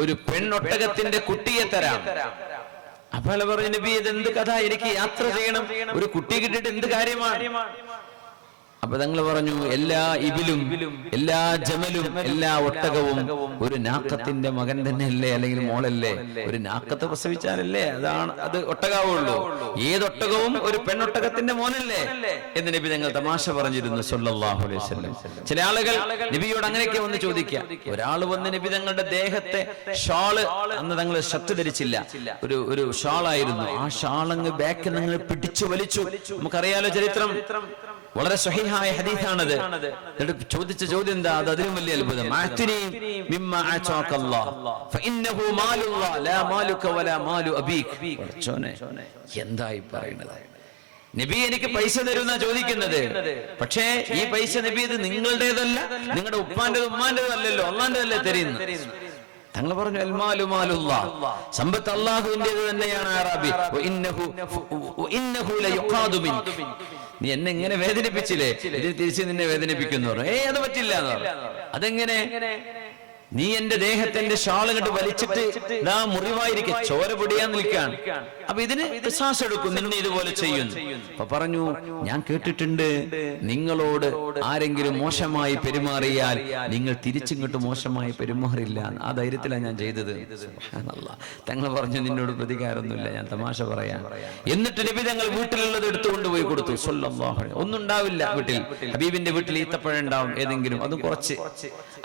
ഒരു പെണ്ണൊട്ടകത്തിന്റെ കുട്ടിയെ തരാം. അപ്പോൾ പറഞ്ഞു, നബി ഇതെന്ത് കഥ, എനിക്ക് യാത്ര ചെയ്യണം, ഒരു കുട്ടിയെ കിട്ടിയിട്ട് എന്ത് കാര്യമാണ്? അപ്പൊ തങ്ങൾ പറഞ്ഞു, എല്ലാ ഇബിലും, എല്ലാ ജമലും, എല്ലാ ഒട്ടകവും ഒരു നാക്കത്തിന്റെ മകൻ തന്നെയല്ലേ, അല്ലെങ്കിൽ മോളല്ലേ. ഒരു നാക്കത്ത് പ്രസവിച്ചാലല്ലേ അത് ഒട്ടകാവുള്ളൂ. ഏതൊട്ടകവും ഒരു പെണ്ണൊട്ടകത്തിന്റെ മോനല്ലേ എന്ന് നബി തങ്ങൾ തമാശ പറഞ്ഞിരുന്നു സല്ലല്ലാഹു അലൈഹി വസല്ലം. ചില ആളുകൾ നബിയോട് അങ്ങനെയൊക്കെ വന്ന് ചോദിക്കാം. ഒരാൾ വന്ന് നബി തങ്ങളുടെ ദേഹത്തെ ഷാള്, അന്ന് തങ്ങൾ ഷർട്ട് ധരിച്ചില്ല, ഒരു ഷാളായിരുന്നു, ആ ഷാളങ്ങ് ബാക്കിൽ നിങ്ങൾ പിടിച്ചു വലിച്ചു. നമുക്കറിയാലോ ചരിത്രം, വളരെ സ്വഹീഹായ ഹദീസാണത്. ചോദിച്ച ചോദ്യം എന്താ? അത് അതിലും വലിയ അത്ഭുതം. എന്തായി പറയുന്നത്? നബി എനിക്ക് പൈസ തരുന്ന ചോദിക്കുന്നത്, പക്ഷേ ഈ പൈസ നബി ഇത് നിങ്ങളുടേതല്ല, നിങ്ങളുടെ ഉപ്പാന്റേത് ഉമ്മാന്റേതല്ലല്ലോ, അള്ളാന്റേതല്ലേ തരുന്നു. തങ്ങൾ പറഞ്ഞു, അൽമാലു മാലുല്ലാഹ്, സമ്പത്ത് അല്ലാഹുവിന്റേത് തന്നെയാണ്. അറാബി, നീ എന്നെ ഇങ്ങനെ വേദനിപ്പിച്ചില്ലേ, ഇത് തിരിച്ച് നിന്നെ വേദനിപ്പിക്കുന്നു. അത് പറ്റില്ല എന്ന് പറഞ്ഞു. അതെങ്ങനെ? നീ എന്റെ ദേഹത്തിന്റെ ഷാൾ കണ്ട് വലിച്ചിട്ട് ഇതാ മുറിവായിരിക്കും, ചോര പൊടിയാൻ നിൽക്കാണ്. അപ്പൊ ഇതിന് വിശ്വാസം എടുക്കും, നിന്നെ ഇതുപോലെ ചെയ്യുന്നു. അപ്പൊ പറഞ്ഞു, ഞാൻ കേട്ടിട്ടുണ്ട് നിങ്ങളോട് ആരെങ്കിലും മോശമായി പെരുമാറിയാൽ നിങ്ങൾ തിരിച്ചിങ്ങോട്ട് മോശമായി പെരുമാറില്ല. ആ ധൈര്യത്തിലാണ് ഞാൻ ചെയ്തത്. സുബ്ഹാനല്ലാഹ്. തങ്ങൾ പറഞ്ഞു, നിന്നോട് പ്രതികാരമൊന്നുമില്ല, ഞാൻ തമാശ പറയാം. എന്നിട്ട് നബി തങ്ങൾ വീട്ടിലുള്ളത് എടുത്തുകൊണ്ട് പോയി കൊടുത്തു സല്ലല്ലാഹു അലൈഹി. ഒന്നും ഉണ്ടാവില്ല വീട്ടിൽ. ഹബീബിന്റെ വീട്ടിൽ ഈത്തപ്പഴം ഉണ്ടാവും ഏതെങ്കിലും, അത് കുറച്ച്,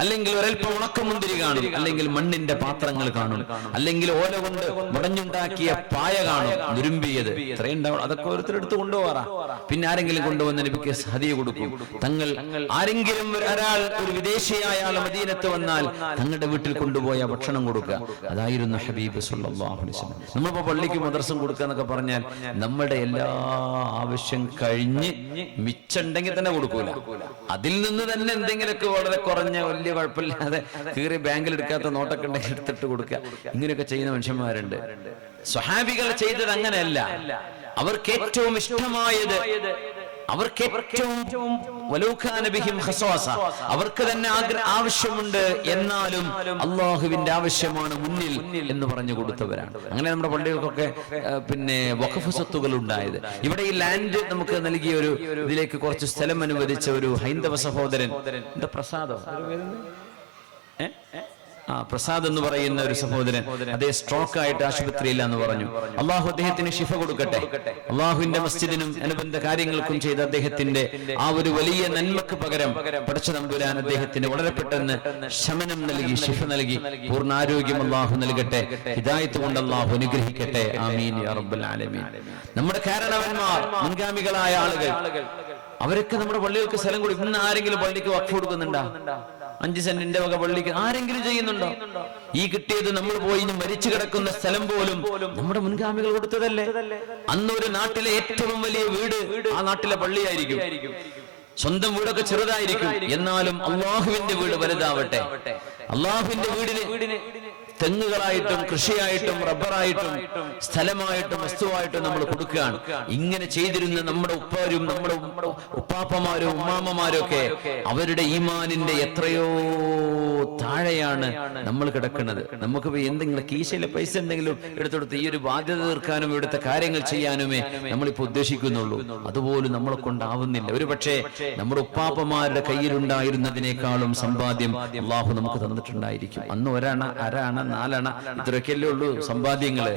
അല്ലെങ്കിൽ ഒരൽപ്പം ഉണക്കമുന്തിരി കാണും, അല്ലെങ്കിൽ മണ്ണിന്റെ പാത്രങ്ങൾ കാണും, അല്ലെങ്കിൽ ഓല കൊണ്ട് മുടഞ്ഞുണ്ടാക്കിയ പായ കാണും, നുരുമ്പിയത് ഇത്രയും ഉണ്ടാവും. അതൊക്കെ ഓരോരുത്തരെടുത്ത് കൊണ്ടുപോകാറാ. പിന്നെ ആരെങ്കിലും കൊണ്ടുവന്ന് നബിക്ക് ഹദിയ കൊടുക്കും. തങ്ങൾ ആരെങ്കിലും ഒരാൾ, ഒരു വിദേശിയായ ആൾ മദീനത്ത് വന്നാൽ തങ്ങളുടെ വീട്ടിൽ കൊണ്ടുപോയ ഭക്ഷണം കൊടുക്കുക. അതായിരുന്നു ഹബീബ് സല്ലല്ലാഹു അലൈഹി വസല്ലം. നമ്മളിപ്പോ പള്ളിക്ക് മദ്രസം കൊടുക്കുക എന്നൊക്കെ പറഞ്ഞാൽ നമ്മുടെ എല്ലാ ആവശ്യം കഴിഞ്ഞ് മിച്ചുണ്ടെങ്കിൽ തന്നെ കൊടുക്കൂല. അതിൽ നിന്ന് തന്നെ എന്തെങ്കിലുമൊക്കെ വളരെ കുറഞ്ഞ വലിയ കുഴപ്പമില്ലാതെ കീറി ബാങ്കിൽ എടുക്കാത്ത നോട്ടൊക്കെ ഉണ്ടെങ്കിൽ എടുത്തിട്ട് കൊടുക്കുക. ഇങ്ങനെയൊക്കെ ചെയ്യുന്ന മനുഷ്യന്മാരുണ്ട്. സ്വഹാബികൾ ചെയ്തത് അങ്ങനെയല്ല. അവർക്ക് ഏറ്റവും ഇഷ്ടമായത്, അവർക്ക് ഏറ്റവും അവർക്ക് തന്നെ ആവശ്യമുണ്ട്, എന്നാലും അള്ളാഹുവിന്റെ ആവശ്യമാണ് മുന്നിൽ എന്ന് പറഞ്ഞു കൊടുത്തവരാണ്. അങ്ങനെ നമ്മുടെ പള്ളികൾക്കൊക്കെ പിന്നെ വഖഫ് സ്വത്തുകൾ ഉണ്ടായത്. ഇവിടെ ഈ ലാൻഡ് നമുക്ക് നൽകിയ ഒരു ഇതിലേക്ക് കുറച്ച് സ്ഥലം അനുവദിച്ച ഒരു ഹൈന്ദവ സഹോദരൻ, എന്താ പ്രസാദോ പ്രസാദ് എന്ന് പറയുന്ന ഒരു സഹോദരൻ, അതേ സ്ട്രോക്ക് ആയിട്ട് ആശുപത്രിയില്ല എന്ന് പറഞ്ഞു. അള്ളാഹു അദ്ദേഹത്തിന് ശിഫ കൊടുക്കട്ടെ. അള്ളാഹുവിന്റെ മസ്ജിദിനും അനുബന്ധ കാര്യങ്ങൾക്കും ചെയ്ത അദ്ദേഹത്തിന്റെ ആ ഒരു വലിയ നന്മക്ക് പകരം പടച്ച തമ്പുരാൻ അദ്ദേഹത്തിന് വളരെ പെട്ടെന്ന് ശമനം നൽകി, ശിഫ നൽകി, പൂർണ്ണാരോഗ്യം അള്ളാഹു നൽകട്ടെ. ഹിദായത്ത് കൊണ്ട് അള്ളാഹു അനുഗ്രഹിക്കട്ടെ. ആമീൻ യാ റബ്ബൽ ആലമീൻ. നമ്മുടെ കാരണവന്മാർ, മുൻഗാമികളായ ആളുകൾ, അവരൊക്കെ നമ്മുടെ പള്ളികൾക്ക് സ്ഥലം കൊടുക്കും. ഇന്ന് ആരെങ്കിലും പള്ളിക്ക് വഖഫ് കൊടുക്കുന്നുണ്ടോ? 5 സെന്റിന്റെ വക പള്ളിക്ക് ആരെങ്കിലും ചെയ്യുന്നുണ്ടോ? ഈ കിട്ടിയത് നമ്മൾ പോയി മരിച്ചു കിടക്കുന്ന സ്ഥലം പോലും നമ്മുടെ മുൻഗാമികൾ കൊടുത്തതല്ലേ? അന്നൊരു നാട്ടിലെ ഏറ്റവും വലിയ വീട് ആ നാട്ടിലെ പള്ളിയായിരിക്കും. സ്വന്തം വീടൊക്കെ ചെറുതായിരിക്കും, എന്നാലും അള്ളാഹുവിന്റെ വീട് വലുതാവട്ടെ. അള്ളാഹുവിന്റെ വീടിന് തെങ്ങുകളായിട്ടും കൃഷിയായിട്ടും റബ്ബറായിട്ടും സ്ഥലമായിട്ടും വസ്തുവായിട്ടും നമ്മൾ കൊടുക്കുകയാണ്. ഇങ്ങനെ ചെയ്തിരുന്ന നമ്മുടെ ഉപ്പാരും നമ്മുടെ ഉപ്പാപ്പമാരും ഉമ്മാമ്മമാരും ഒക്കെ അവരുടെ ഈമാനിന്റെ എത്രയോ താഴെയാണ് നമ്മൾ കിടക്കുന്നത്. നമുക്ക് എന്തെങ്കിലും കീശയിലെ പൈസ എന്തെങ്കിലും എടുത്തെടുത്ത് ഈ ഒരു ബാധ്യത തീർക്കാനും ഇവിടുത്തെ കാര്യങ്ങൾ ചെയ്യാനുമേ നമ്മളിപ്പോ ഉദ്ദേശിക്കുന്നുള്ളൂ. അതുപോലും നമ്മളെ കൊണ്ടാവുന്നില്ല. ഒരു പക്ഷേ നമ്മുടെ ഉപ്പാപ്പമാരുടെ കയ്യിലുണ്ടായിരുന്നതിനേക്കാളും സമ്പാദ്യം അള്ളാഹു നമുക്ക് തന്നിട്ടുണ്ടായിരിക്കും. അന്ന് ഒരണ, അരണ, 4 അണ ഇത്രയൊക്കെയല്ലേ ഉള്ളൂ സമ്പാദ്യങ്ങള്.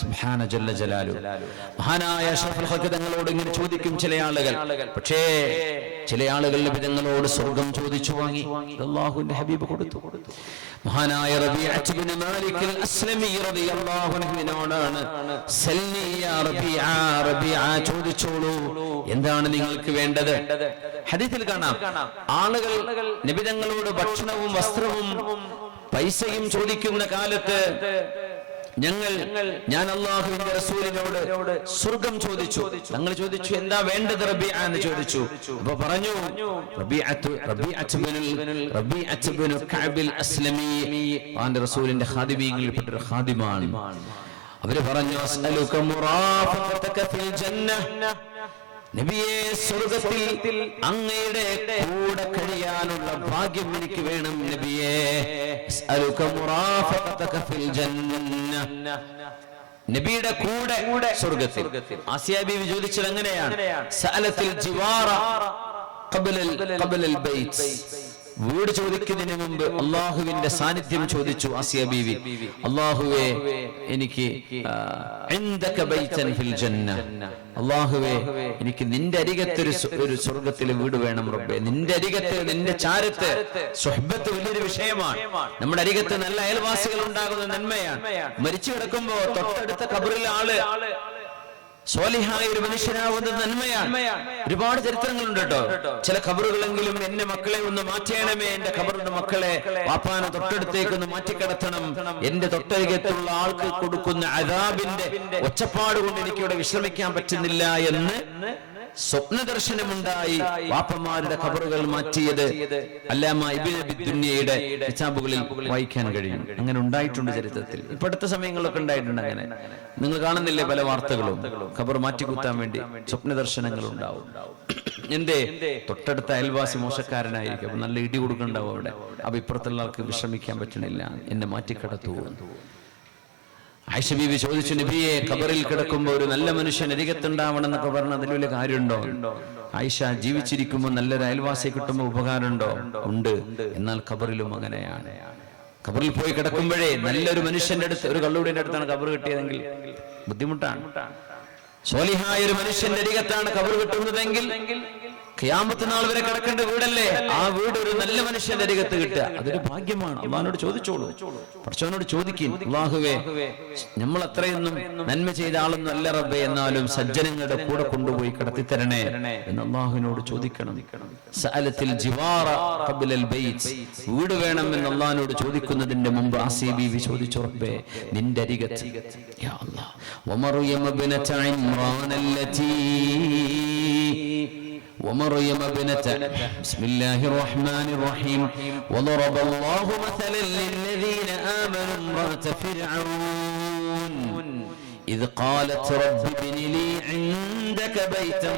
സുബ്ഹാന ജല്ല ജലാലു. മഹാനായ അഷ്റഫുൽ ഖൽഖ് തങ്ങളോട് ഇങ്ങനെ ചോദിക്കും ചില ആളുകൾ. പക്ഷേ ചില ആളുകൾ നബിതങ്ങളോട് സ്വർഗം ചോദിച്ചു വാങ്ങി. അല്ലാഹുവിന്റെ ഹബീബ് കൊടുത്തു. മഹാനായ റബീഅത്ത് ഇബ്നു മാലിക് അൽ അസ്ലമി റളിയല്ലാഹു അൻഹുവിനോടാണ് സല്ലി യാ റബീഅ ചോദിച്ചോളൂ, എന്താണ് നിങ്ങൾക്ക് വേണ്ടത്? ഹദീസിൽ കാണാം, ആളുകൾ നബിതങ്ങളോട് ഭക്ഷണവും വസ്ത്രവും പൈസയും ചോദിക്കുന്ന കാലത്ത് ഞാൻ അല്ലാഹുവിന്റെ റസൂലിനോട് സ്വർഗം ചോദിച്ചു. തങ്ങൾ ചോദിച്ചു, എന്താ വേണ്ടത് റബീഅ എന്ന് ചോദിച്ചു. അപ്പൊ പറഞ്ഞു, റബീഅത്ത് ഇബ്നു കഅബിൽ അസ്ലമി അവന്റെ റസൂലിന്റെ ഖാദിമീങ്ങളിൽപ്പെട്ട ഒരു ഖാദിമാണ്. അവര് പറഞ്ഞു, അസ്അലുക മുറാഫഖതക ഫിൽ ജന്നah, നബിയെ സ്വർഗ്ഗത്തിൽ അങ്ങയുടെ കൂടെ കഴിയാനുള്ള ഭാഗ്യം എനിക്ക് വേണം നബിയെ. അസ്അലുക മുറാഫഖതക ഫിൽ ജന്നah, നബിയുടെ കൂടെ സ്വർഗ്ഗത്തിൽ. ആസിയ ബീവി ചോദിച്ചത് അങ്ങനെയാണ്, സഅലത്തിൽ ജിവാറ ഖബല അൽ ബൈത്ത്, വീട് ചോദിക്കുന്നതിന് മുമ്പ് അള്ളാഹുവിന്റെ സാന്നിധ്യം ചോദിച്ചു ആസിയ ബീവി. അള്ളാഹുവേ, എനിക്ക് അള്ളാഹുവേ, എനിക്ക് നിന്റെ അരികത്ത് ഒരു സ്വർഗത്തിലെ വീട് വേണം റബ്ബേ. നിന്റെ അരികത്ത്, നിന്റെ ചാരത്ത് സുഹ്ബത്ത് വലിയൊരു വിഷയമാണ്. നമ്മുടെ അരികത്ത് നല്ല അയൽവാസികൾ ഉണ്ടാകുന്ന നന്മയാണ്. മരിച്ചു കിടക്കുമ്പോ തൊട്ടടുത്ത ഖബറിലെ ആള് സ്വാലിഹായ ഒരു മനുഷ്യനാവുന്നത് നന്മയാണ്. ഒരുപാട് ചരിത്രങ്ങളുണ്ട് കേട്ടോ. ചില ഖബറുകളെങ്കിലും എന്നെ മക്കളെ ഒന്ന് മാറ്റണമേ, എന്റെ ഖബറിന്റെ മക്കളെ വാപ്പാനെ തൊട്ടടുത്തേക്ക് ഒന്ന് മാറ്റിക്കിടത്തണം, എന്റെ തൊട്ടരികത്തുള്ള ആൾക്ക് കൊടുക്കുന്ന അദാബിന്റെ ഒച്ചപ്പാട് കൊണ്ട് എനിക്കിവിടെ വിശ്രമിക്കാൻ പറ്റുന്നില്ല എന്ന് സ്വപ്ന ദർശനമുണ്ടായി വാപ്പമാരുടെ ഖബറുകൾ മാറ്റിയത് അല്ലാമ ഇബ്നു അബി ദുനിയയുടെ കിതാബുകളിൽ വായിക്കാൻ കഴിയും. അങ്ങനെ ഉണ്ടായിട്ടുണ്ട് ചരിത്രത്തിൽ. ഇപ്പൊ അടുത്ത സമയങ്ങളിലൊക്കെ ഉണ്ടായിട്ടുണ്ട് അങ്ങനെ. നിങ്ങൾ കാണുന്നില്ലേ പല വാർത്തകളും, ഖബർ മാറ്റിക്കുത്താൻ വേണ്ടി സ്വപ്ന ദർശനങ്ങൾ ഉണ്ടാവും. എന്റെ തൊട്ടടുത്ത അയൽവാസി മോശക്കാരനായിരിക്കും, അപ്പൊ നല്ല ഇടി കൊടുക്കണ്ടാവും അവിടെ. അപ്പൊ ഇപ്പുറത്തുള്ള ആൾക്ക് വിശ്രമിക്കാൻ പറ്റണില്ല, എന്നെ മാറ്റിക്കിടത്തു. ആയിഷ ബീവി ചോദിച്ചു, നബിയെ, ഖബറിൽ കിടക്കുമ്പോൾ ഒരു നല്ല മനുഷ്യൻ അരികത്തുണ്ടാവണം എന്നൊക്കെ പറഞ്ഞ അതിൽ വലിയ കാര്യമുണ്ടോ? ആയിഷ, ജീവിച്ചിരിക്കുമ്പോൾ നല്ലൊരു അയൽവാസിയെ കിട്ടുമ്പോൾ ഉപകാരമുണ്ടോ? ഉണ്ട്. എന്നാൽ ഖബറിലും അങ്ങനെയാണ്. ഖബറിൽ പോയി കിടക്കുമ്പോഴേ നല്ലൊരു മനുഷ്യന്റെ അടുത്ത്, ഒരു കള്ളുടിയുടെ അടുത്താണ് ഖബർ കിട്ടിയതെങ്കിൽ ബുദ്ധിമുട്ടാണ്. സ്വാലിഹായ ഒരു മനുഷ്യന്റെ അരികത്താണ് ഖബർ കിട്ടുന്നതെങ്കിൽ ഖിയാമത്ത് നാൾ വരെ കിടക്കേണ്ട വീടല്ലേ, ആ വീട് ഒരു നല്ല മനുഷ്യന്റെ അരികത്ത് കിട്ടുക, അതൊരു ഭാഗ്യമാണ്. അള്ളാഹിനോട് ചോദിച്ചോളൂ, പടച്ചവനോട് ചോദിക്കും, അല്ലാഹുവേ നമ്മൾ അത്രയൊന്നും നന്മ ചെയ്ത ആളൊന്നും അല്ല റബ്ബേ, എന്നാലും സജ്ജനങ്ങളുടെ കൂടെ കൊണ്ടുപോയി കിടത്തിത്തരണേ എന്ന് അള്ളാഹുവിനോട് ചോദിക്കണം. സഅലത്തിൽ ജിവാറ ഖബ്ലൽ ബൈത്ത്, വീട് വേണം എന്ന് അള്ളാഹിനോട് ചോദിക്കുന്നതിന്റെ മുമ്പ് ആസിയ ബീവി ചോദിച്ചു, റബ്ബേ നിന്റെ അരികത്ത് യാ അല്ലാഹ് വമറിയം ഇബ്നത ഇമ്രാൻ അല്ലതി ومريم ابنة بسم الله الرحمن الرحيم وضرب الله مثلا للذين آمنوا امرأة فرعون إذ قالت رب ابن لي عندك بيتا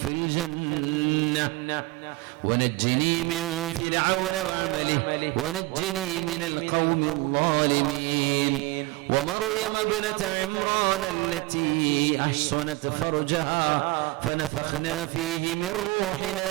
في الجنة ونجني من فرعون وعمله ونجني من القوم الظالمين ومريم ابنة عمران التي أحصنت فرجها فنفخنا فيه من روحنا